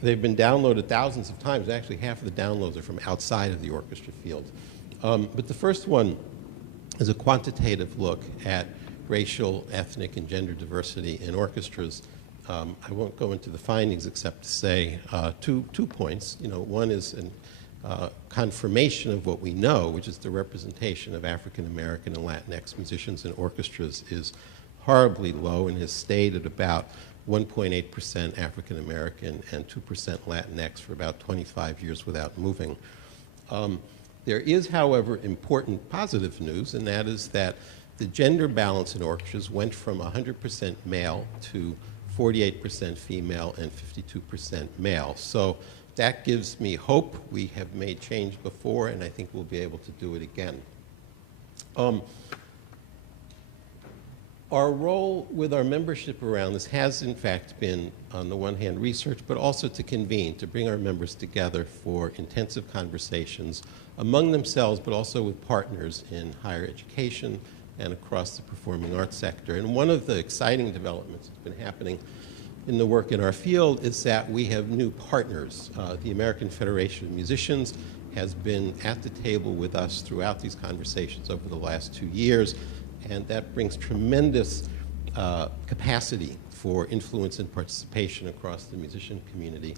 They've been downloaded thousands of times. Actually, half of the downloads are from outside of the orchestra field. But the first one is a quantitative look at racial, ethnic, and gender diversity in orchestras. I won't go into the findings except to say two points. One is a confirmation of what we know, which is the representation of African American and Latinx musicians in orchestras is horribly low and has stayed at about 1.8% African American and 2% Latinx for about 25 years without moving. There is, however, important positive news, and that is that the gender balance in orchestras went from 100% male to 48% female and 52% male. So that gives me hope. We have made change before, and I think we'll be able to do it again. Our role with our membership around this has, in fact, been, on the one hand, research, but also to convene, to bring our members together for intensive conversations among themselves, but also with partners in higher education and across the performing arts sector. And one of the exciting developments that's been happening in the work in our field is that we have new partners. The American Federation of Musicians has been at the table with us throughout these conversations over the last 2 years, and that brings tremendous capacity for influence and participation across the musician community.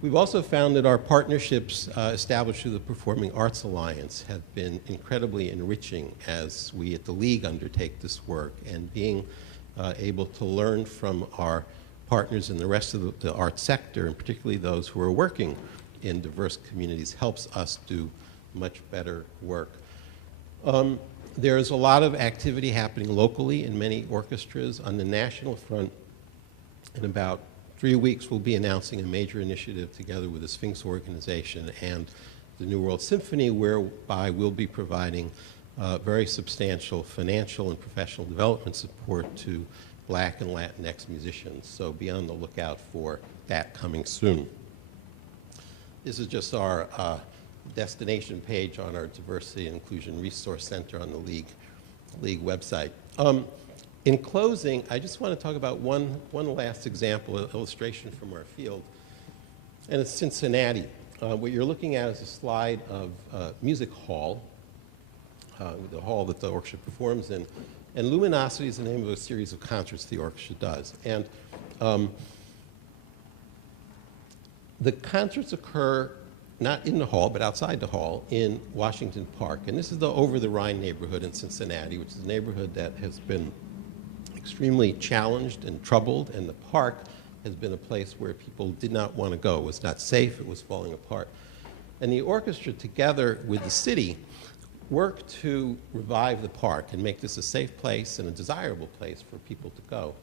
We've also found that our partnerships established through the Performing Arts Alliance have been incredibly enriching as we at the League undertake this work, and being able to learn from our partners in the rest of the arts sector, and particularly those who are working in diverse communities, helps us do much better work. There is a lot of activity happening locally in many orchestras. On the national front, in about 3 weeks, we'll be announcing a major initiative together with the Sphinx organization and the New World Symphony, whereby we'll be providing very substantial financial and professional development support to Black and Latinx musicians. So be on the lookout for that coming soon. This is just our destination page on our Diversity and Inclusion Resource Center on the League website. In closing, I just want to talk about one last example, an illustration from our field, and it's Cincinnati. What you're looking at is a slide of Music Hall, the hall that the orchestra performs in, and Luminosity is the name of a series of concerts the orchestra does. And the concerts occur not in the hall, but outside the hall in Washington Park. And this is the Over the Rhine neighborhood in Cincinnati, which is a neighborhood that has been extremely challenged and troubled, and the park has been a place where people did not want to go. It was not safe, it was falling apart. And the orchestra, together with the city, worked to revive the park and make this a safe place and a desirable place for people to go.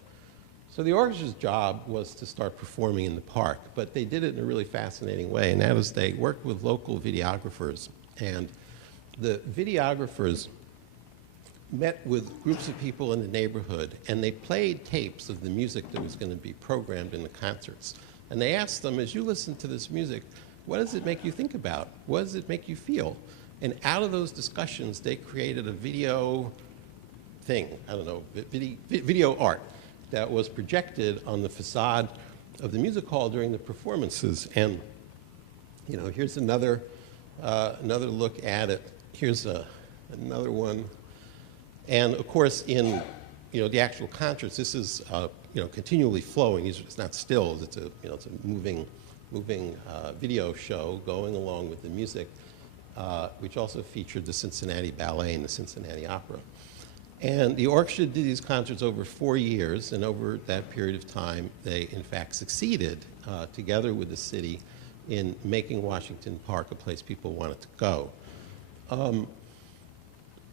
So the orchestra's job was to start performing in the park, but they did it in a really fascinating way, and that is they worked with local videographers, and the videographers met with groups of people in the neighborhood, and they played tapes of the music that was going to be programmed in the concerts. And they asked them, as you listen to this music, what does it make you think about? What does it make you feel? And out of those discussions, they created a video thing, I don't know, video art that was projected on the facade of the music hall during the performances. And, here's another look at it. Here's another one. And of course, in the actual concerts, this is continually flowing. It's not stills. It's a moving video show going along with the music, which also featured the Cincinnati Ballet and the Cincinnati Opera. And the orchestra did these concerts over 4 years, and over that period of time, they in fact succeeded, together with the city, in making Washington Park a place people wanted to go.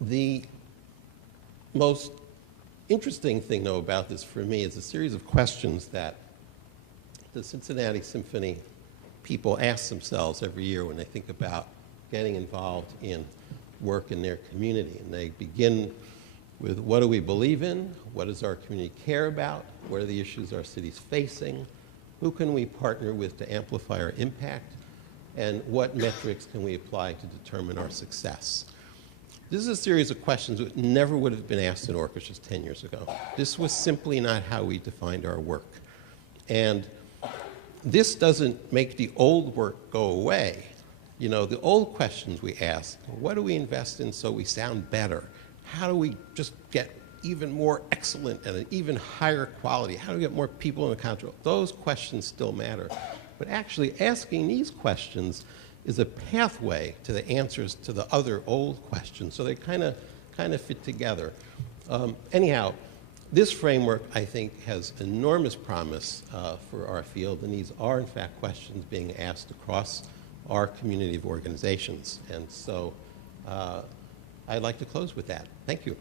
The most interesting thing, though, about this for me is a series of questions that the Cincinnati Symphony people ask themselves every year when they think about getting involved in work in their community. And they begin with, what do we believe in? What does our community care about? What are the issues our city's facing? Who can we partner with to amplify our impact? And what metrics can we apply to determine our success? This is a series of questions that never would have been asked in orchestras 10 years ago. This was simply not how we defined our work. And this doesn't make the old work go away. You know, the old questions we ask, what do we invest in so we sound better? How do we just get even more excellent and an even higher quality? How do we get more people in the concert? Those questions still matter. But actually asking these questions is a pathway to the answers to the other old questions. So they kind of fit together. Anyhow, this framework, I think, has enormous promise for our field, and these are, in fact, questions being asked across our community of organizations. And so I'd like to close with that. Thank you.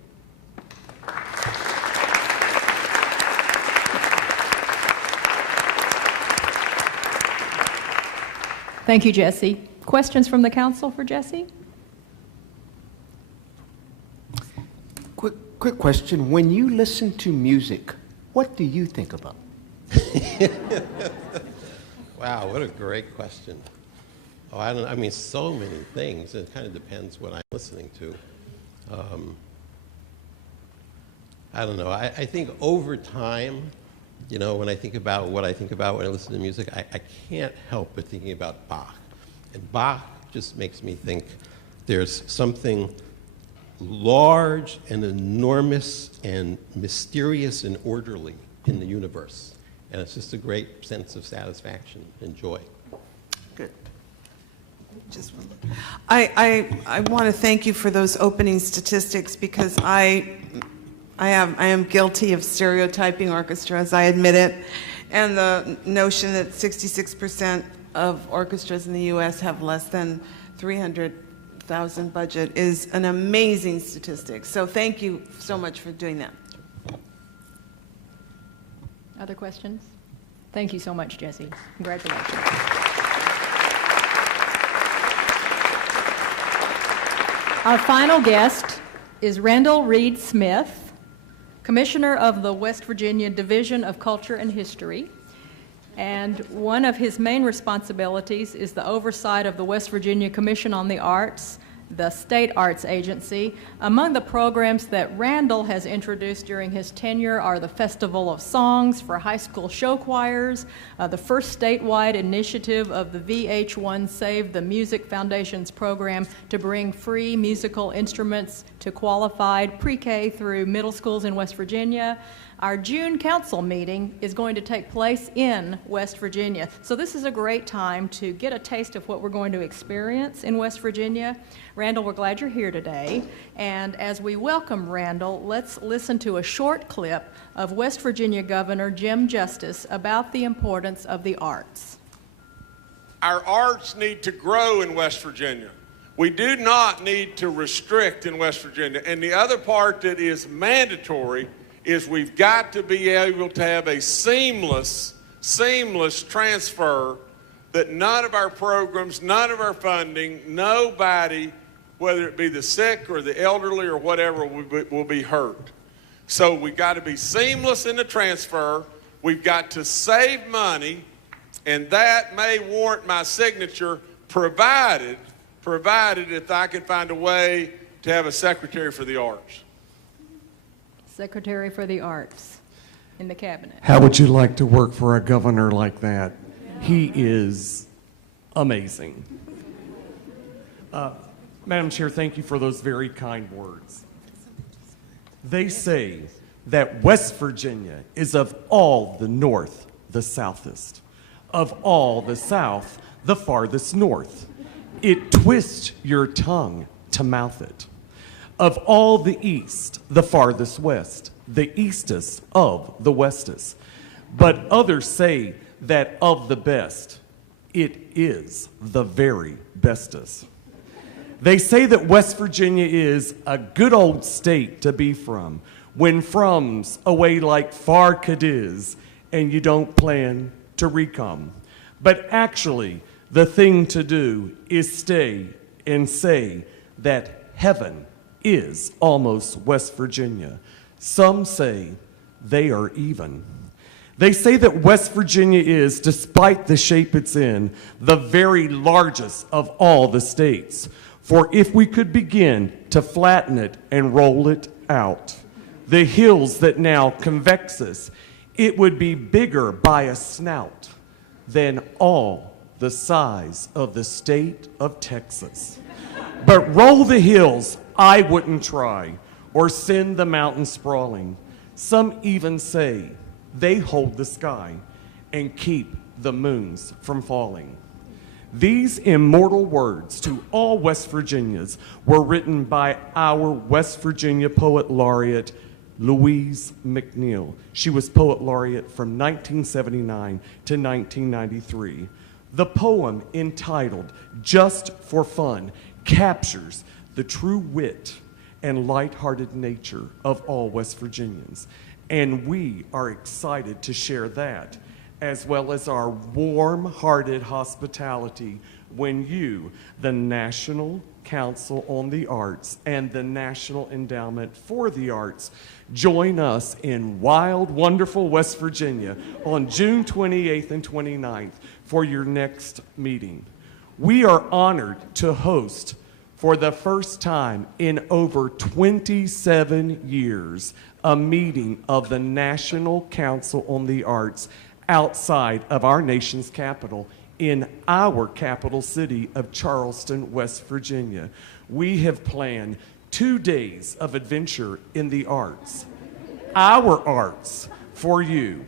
Thank you, Jesse. Questions from the council for Jesse? Quick question. When you listen to music, what do you think about? Wow, what a great question. Oh, I mean, so many things. It kind of depends what I'm listening to. I don't know. I think over time, you know, when I think about what I think about when I listen to music, I can't help but thinking about Bach. And Bach just makes me think there's something large and enormous and mysterious and orderly in the universe. And it's just a great sense of satisfaction and joy. Good. I want to thank you for those opening statistics, because I am guilty of stereotyping orchestras, I admit it, and the notion that 66% of orchestras in the U.S. have less than 300,000 budget is an amazing statistic. So thank you so much for doing that. Other questions? Thank you so much, Jesse. Congratulations. Our final guest is Randall Reed Smith, Commissioner of the West Virginia Division of Culture and History. And one of his main responsibilities is the oversight of the West Virginia Commission on the Arts, the state arts agency. Among the programs that Randall has introduced during his tenure are the Festival of Songs for high school show choirs, the first statewide initiative of the VH1 Save the Music Foundation's program to bring free musical instruments to qualified pre-K through middle schools in West Virginia. Our June council meeting is going to take place in West Virginia. So this is a great time to get a taste of what we're going to experience in West Virginia. Randall, we're glad you're here today. And as we welcome Randall, let's listen to a short clip of West Virginia Governor Jim Justice about the importance of the arts. Our arts need to grow in West Virginia. We do not need to restrict in West Virginia. And the other part that is mandatory is we've got to be able to have a seamless transfer, that none of our programs, none of our funding, nobody, whether it be the sick or the elderly or whatever, will be hurt. So we've got to be seamless in the transfer. We've got to save money, and that may warrant my signature, provided if I could find a way to have a secretary for the arts. Secretary for the Arts in the cabinet. How would you like to work for a governor like that? He is amazing. Madam Chair, thank you for those very kind words. They say that West Virginia is of all the North, the southest. Of all the South, the farthest north. It twists your tongue to mouth it. Of all the East, the farthest west, the eastest of the westest. But others say that of the best, it is the very bestest. They say that West Virginia is a good old state to be from, when from's away like far Cadiz, and you don't plan to recome. But actually, the thing to do is stay and say that heaven is almost West Virginia. Some say they are even. They say that West Virginia is, despite the shape it's in, the very largest of all the states. For if we could begin to flatten it and roll it out, the hills that now convex us, it would be bigger by a snout than all the size of the state of Texas. But roll the hills I wouldn't try, or send the mountains sprawling. Some even say they hold the sky and keep the moons from falling. These immortal words to all West Virginians were written by our West Virginia Poet Laureate, Louise McNeil. She was Poet Laureate from 1979 to 1993. The poem, entitled Just for Fun, captures the true wit and lighthearted nature of all West Virginians. And we are excited to share that, as well as our warm-hearted hospitality when you, the National Council on the Arts and the National Endowment for the Arts, join us in wild, wonderful West Virginia on June 28th and 29th for your next meeting. We are honored to host, for the first time in over 27 years, a meeting of the National Council on the Arts outside of our nation's capital, in our capital city of Charleston, West Virginia. We have planned 2 days of adventure in the arts, our arts, for you.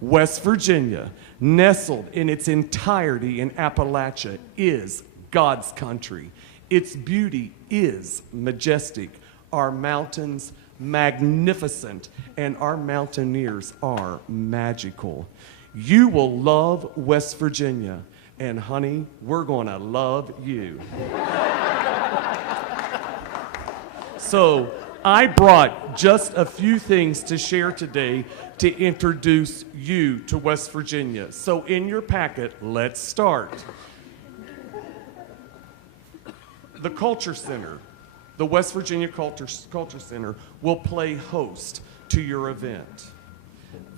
West Virginia, nestled in its entirety in Appalachia, is God's country. Its beauty is majestic, our mountains magnificent, and our mountaineers are magical. You will love West Virginia, and honey, we're gonna love you. So I brought just a few things to share today to introduce you to West Virginia. So in your packet, let's start. The Culture Center, the West Virginia Culture Center, will play host to your event.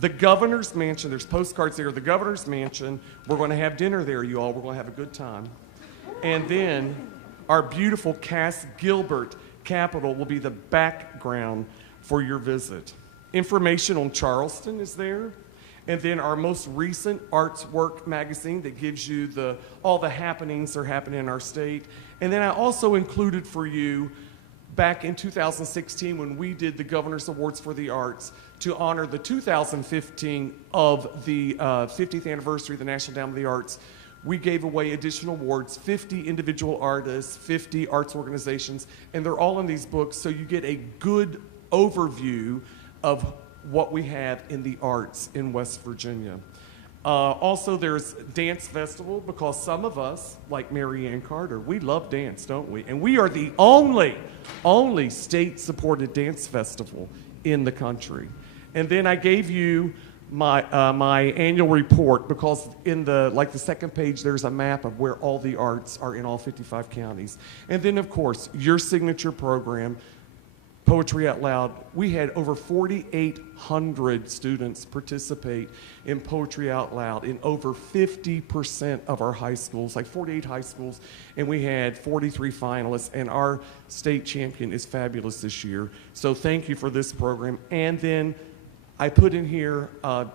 The Governor's Mansion, there's postcards there. The Governor's Mansion, we're going to have dinner there, you all. We're going to have a good time. And then our beautiful Cass Gilbert Capitol will be the background for your visit. Information on Charleston is there. And then our most recent Arts Work magazine that gives you all the happenings that are happening in our state. And then I also included for you, back in 2016 when we did the Governor's Awards for the Arts to honor the 2015 of the 50th anniversary of the National Endowment of the Arts, we gave away additional awards, 50 individual artists, 50 arts organizations, and they're all in these books, so you get a good overview of what we have in the arts in West Virginia. Also, there's Dance Festival, because some of us, like Mary Ann Carter, we love dance, don't we? And we are the only state-supported dance festival in the country. And then I gave you my annual report, because in the second page, there's a map of where all the arts are in all 55 counties. And then, of course, your signature program, Poetry Out Loud. We had over 4,800 students participate in Poetry Out Loud in over 50% of our high schools, like 48 high schools, and we had 43 finalists, and our state champion is fabulous this year. So thank you for this program. And then I put in here, I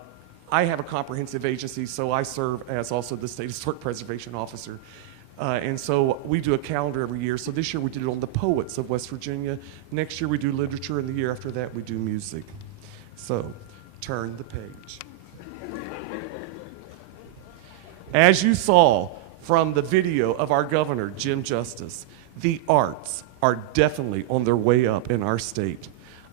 have a comprehensive agency, so I serve as also the State Historic Preservation Officer. And so we do a calendar every year. So this year we did it on the poets of West Virginia. Next year we do literature, and the year after that we do music. So turn the page. As you saw from the video of our governor, Jim Justice, the arts are definitely on their way up in our state.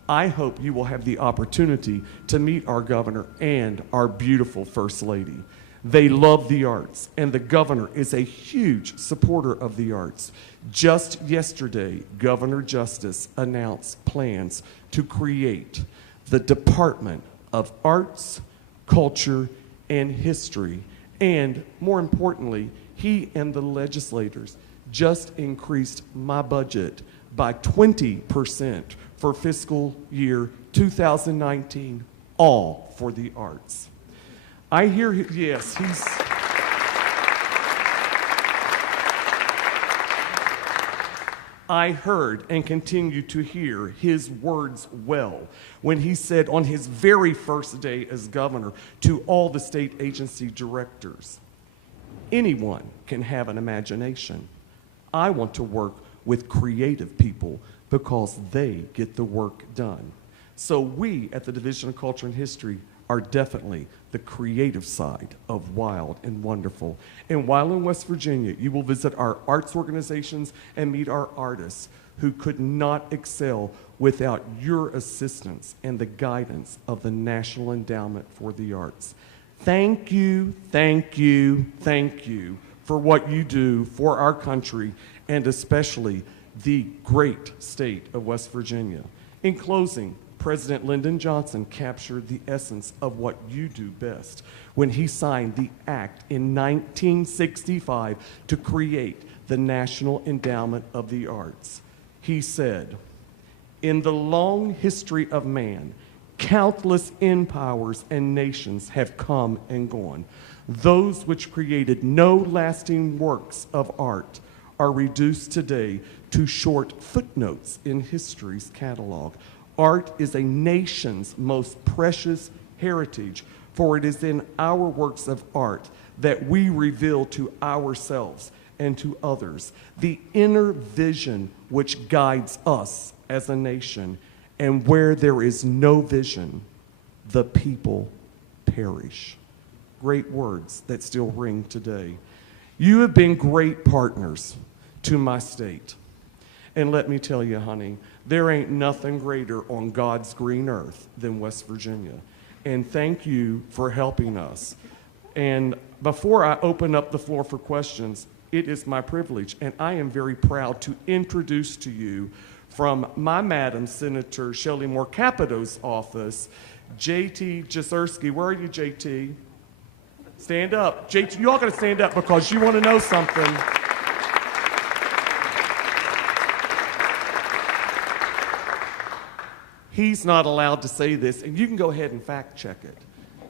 I hope you will have the opportunity to meet our governor and our beautiful First Lady. They love the arts, and the governor is a huge supporter of the arts. Just yesterday, Governor Justice announced plans to create the Department of Arts, Culture, and History. And more importantly, he and the legislators just increased my budget by 20% for fiscal year 2019, all for the arts. I hear, yes, I heard and continue to hear his words well when he said on his very first day as governor to all the state agency directors, anyone can have an imagination. I want to work with creative people because they get the work done. So we at the Division of Culture and History are definitely the creative side of Wild and Wonderful. And while in West Virginia, you will visit our arts organizations and meet our artists who could not excel without your assistance and the guidance of the National Endowment for the Arts. Thank you, thank you, thank you for what you do for our country and especially the great state of West Virginia. In closing, President Lyndon Johnson captured the essence of what you do best when he signed the act in 1965 to create the National Endowment of the Arts. He said, "In the long history of man, countless empires and nations have come and gone. Those which created no lasting works of art are reduced today to short footnotes in history's catalog. Art is a nation's most precious heritage, for it is in our works of art that we reveal to ourselves and to others the inner vision which guides us as a nation. And where there is no vision, the people perish." Great words that still ring today. You have been great partners to my state. And let me tell you, honey, there ain't nothing greater on God's green earth than West Virginia. And thank you for helping us. And before I open up the floor for questions, it is my privilege, and I am very proud to introduce to you from my Madam Senator Shelley Moore Capito's office, J.T. Jasirsky. Where are you, J.T.? Stand up. J.T., you all got to stand up because you want to know something. He's not allowed to say this, and you can go ahead and fact check it.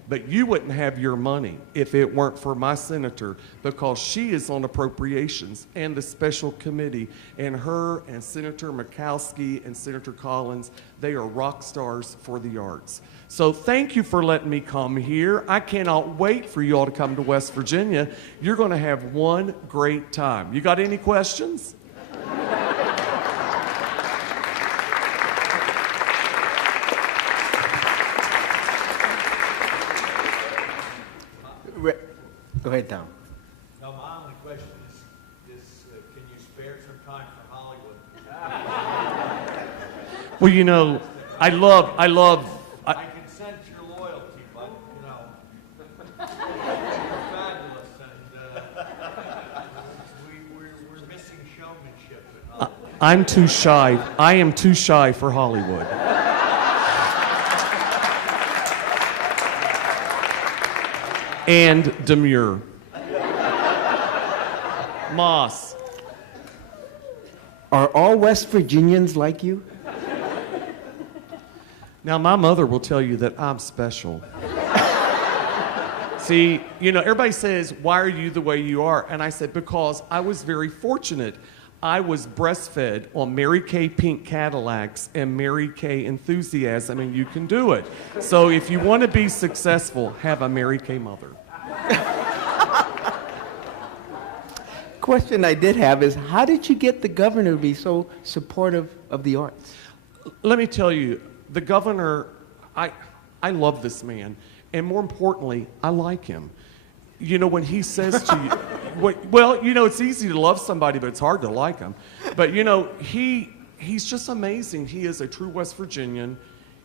But you wouldn't have your money if it weren't for my senator, because she is on appropriations and the special committee, and her and Senator Murkowski and Senator Collins, they are rock stars for the arts. So thank you for letting me come here. I cannot wait for you all to come to West Virginia. You're going to have one great time. You got any questions? Go ahead, Tom. No, my only question is can you spare some time for Hollywood? Well, you know, I love. I can sense your loyalty, but, you know, you're fabulous, and we're missing showmanship in Hollywood. I'm too shy. I am too shy for Hollywood. And demure. Moss. Are all West Virginians like you? Now, my mother will tell you that I'm special. See, you know, everybody says, "Why are you the way you are?" And I said, because I was very fortunate. I was breastfed on Mary Kay Pink Cadillacs and Mary Kay Enthusiasm, and you can do it. So if you want to be successful, have a Mary Kay mother. Question I did have is, how did you get the governor to be so supportive of the arts? Let me tell you, the governor, I love this man, and more importantly, I like him. You know, when he says to you, well, you know, it's easy to love somebody, but it's hard to like him. But, you know, he's just amazing. He is a true West Virginian.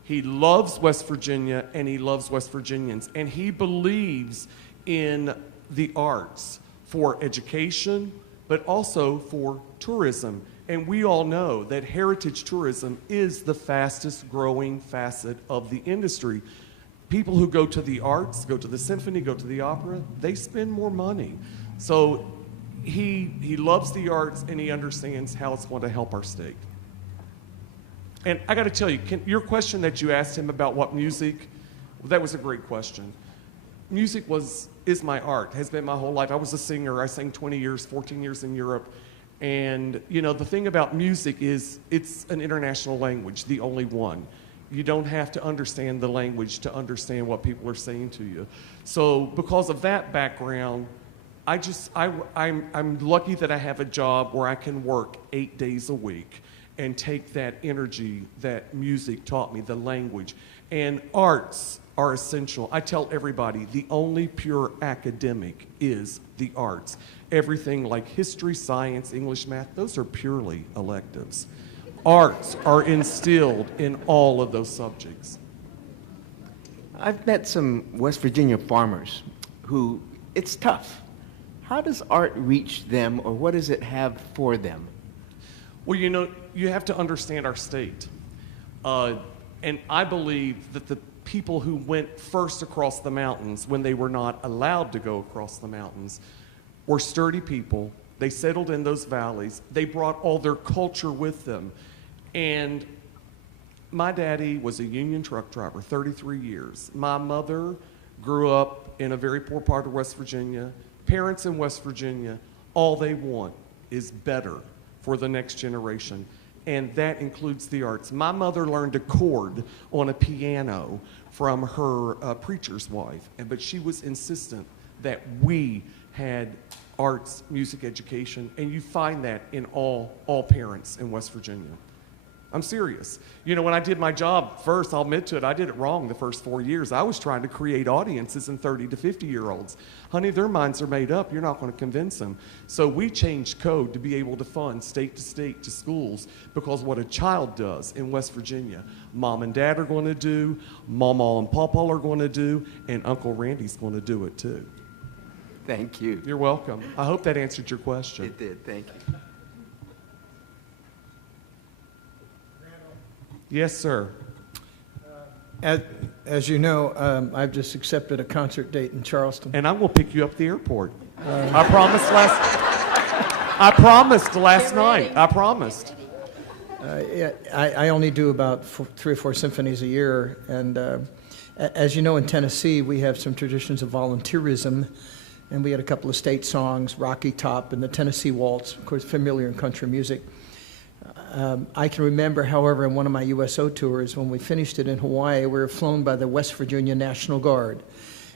He loves West Virginia, and he loves West Virginians. And he believes in the arts for education, but also for tourism. And we all know that heritage tourism is the fastest growing facet of the industry. People who go to the arts, go to the symphony, go to the opera, they spend more money. So he loves the arts, and he understands how it's going to help our state. And I got to tell you, your question that you asked him about what music, that was a great question. Music is my art, has been my whole life. I was a singer. I sang 20 years, 14 years in Europe. And, you know, the thing about music is it's an international language, the only one. You don't have to understand the language to understand what people are saying to you. So because of that background, I'm lucky that I have a job where I can work 8 days a week and take that energy that music taught me, the language. And arts are essential. I tell everybody the only pure academic is the arts. Everything like history, science, English, math, those are purely electives. Arts are instilled in all of those subjects. I've met some West Virginia farmers who, it's tough. How does art reach them, or what does it have for them? Well, you know, you have to understand our state. And I believe that the people who went first across the mountains when they were not allowed to go across the mountains were sturdy people. They settled in those valleys. They brought all their culture with them. And my daddy was a union truck driver, 33 years. My mother grew up in a very poor part of West Virginia. Parents in West Virginia, all they want is better for the next generation, and that includes the arts. My mother learned to chord on a piano from her preacher's wife, but she was insistent that we had arts, music education, and you find that in all parents in West Virginia. I'm serious. You know, when I did my job first, I'll admit to it, I did it wrong the first 4 years. I was trying to create audiences in 30 to 50-year-olds. Honey, their minds are made up. You're not going to convince them. So we changed code to be able to fund state to schools, because what a child does in West Virginia, mom and dad are going to do, mama and papa are going to do, and Uncle Randy's going to do it too. Thank you. You're welcome. I hope that answered your question. It did. Thank you. Yes, sir. As you know, I've just accepted a concert date in Charleston. And I'm going to pick you up at the airport. I promised last night. I promised. I only do about 3 or 4 symphonies a year. And as you know, in Tennessee, we have some traditions of volunteerism. And we had a couple of state songs, Rocky Top and the Tennessee Waltz, of course, familiar in country music. I can remember, however, in one of my USO tours, when we finished it in Hawaii, we were flown by the West Virginia National Guard.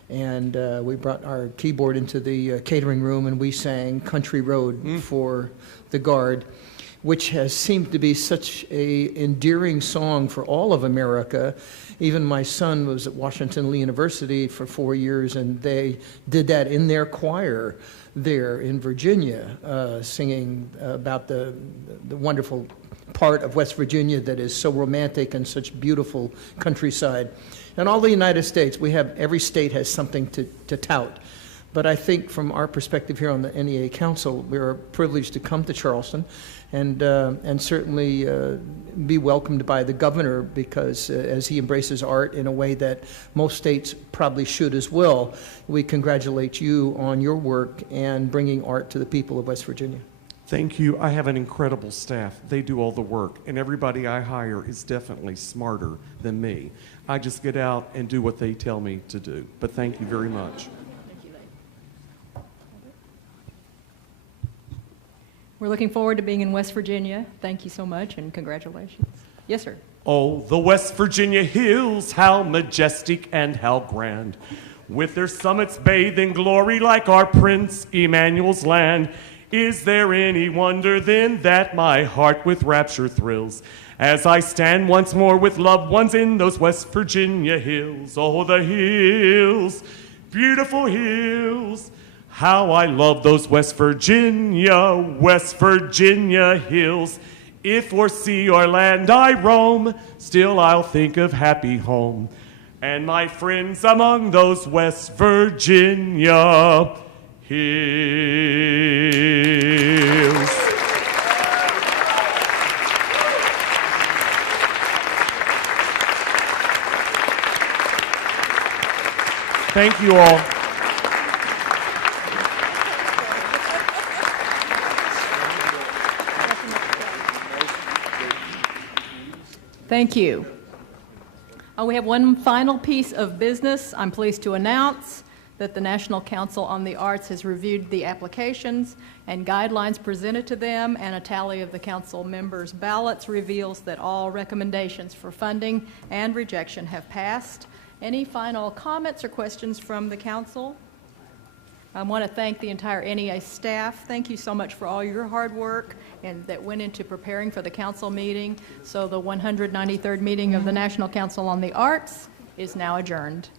And we brought our keyboard into the catering room, and we sang Country Road for the Guard, which has seemed to be such an endearing song for all of America. Even my son was at Washington Lee University for 4 years, and they did that in their choir there in Virginia, singing about the wonderful part of West Virginia that is so romantic and such beautiful countryside. And all the United States, every state has something to tout. But I think from our perspective here on the NEA Council, we're privileged to come to Charleston and certainly be welcomed by the governor, because as he embraces art in a way that most states probably should as well, we congratulate you on your work and bringing art to the people of West Virginia. Thank you. I have an incredible staff. They do all the work, and everybody I hire is definitely smarter than me. I just get out and do what they tell me to do. But thank you very much. We're looking forward to being in West Virginia. Thank you so much, and congratulations. Yes, sir. Oh, the West Virginia hills, how majestic and how grand, with their summits bathed in glory like our Prince Emmanuel's land. Is there any wonder then that my heart with rapture thrills as I stand once more with loved ones in those West Virginia hills? Oh, the hills, beautiful hills. How I love those West Virginia hills. If o'er sea or land I roam, still I'll think of happy home and my friends among those West Virginia hills. Thank you all. Thank you. We have one final piece of business. I'm pleased to announce that the National Council on the Arts has reviewed the applications and guidelines presented to them, and a tally of the council members' ballots reveals that all recommendations for funding and rejection have passed. Any final comments or questions from the council? I want to thank the entire NEA staff. Thank you so much for all your hard work and that went into preparing for the council meeting. So the 193rd meeting of the National Council on the Arts is now adjourned.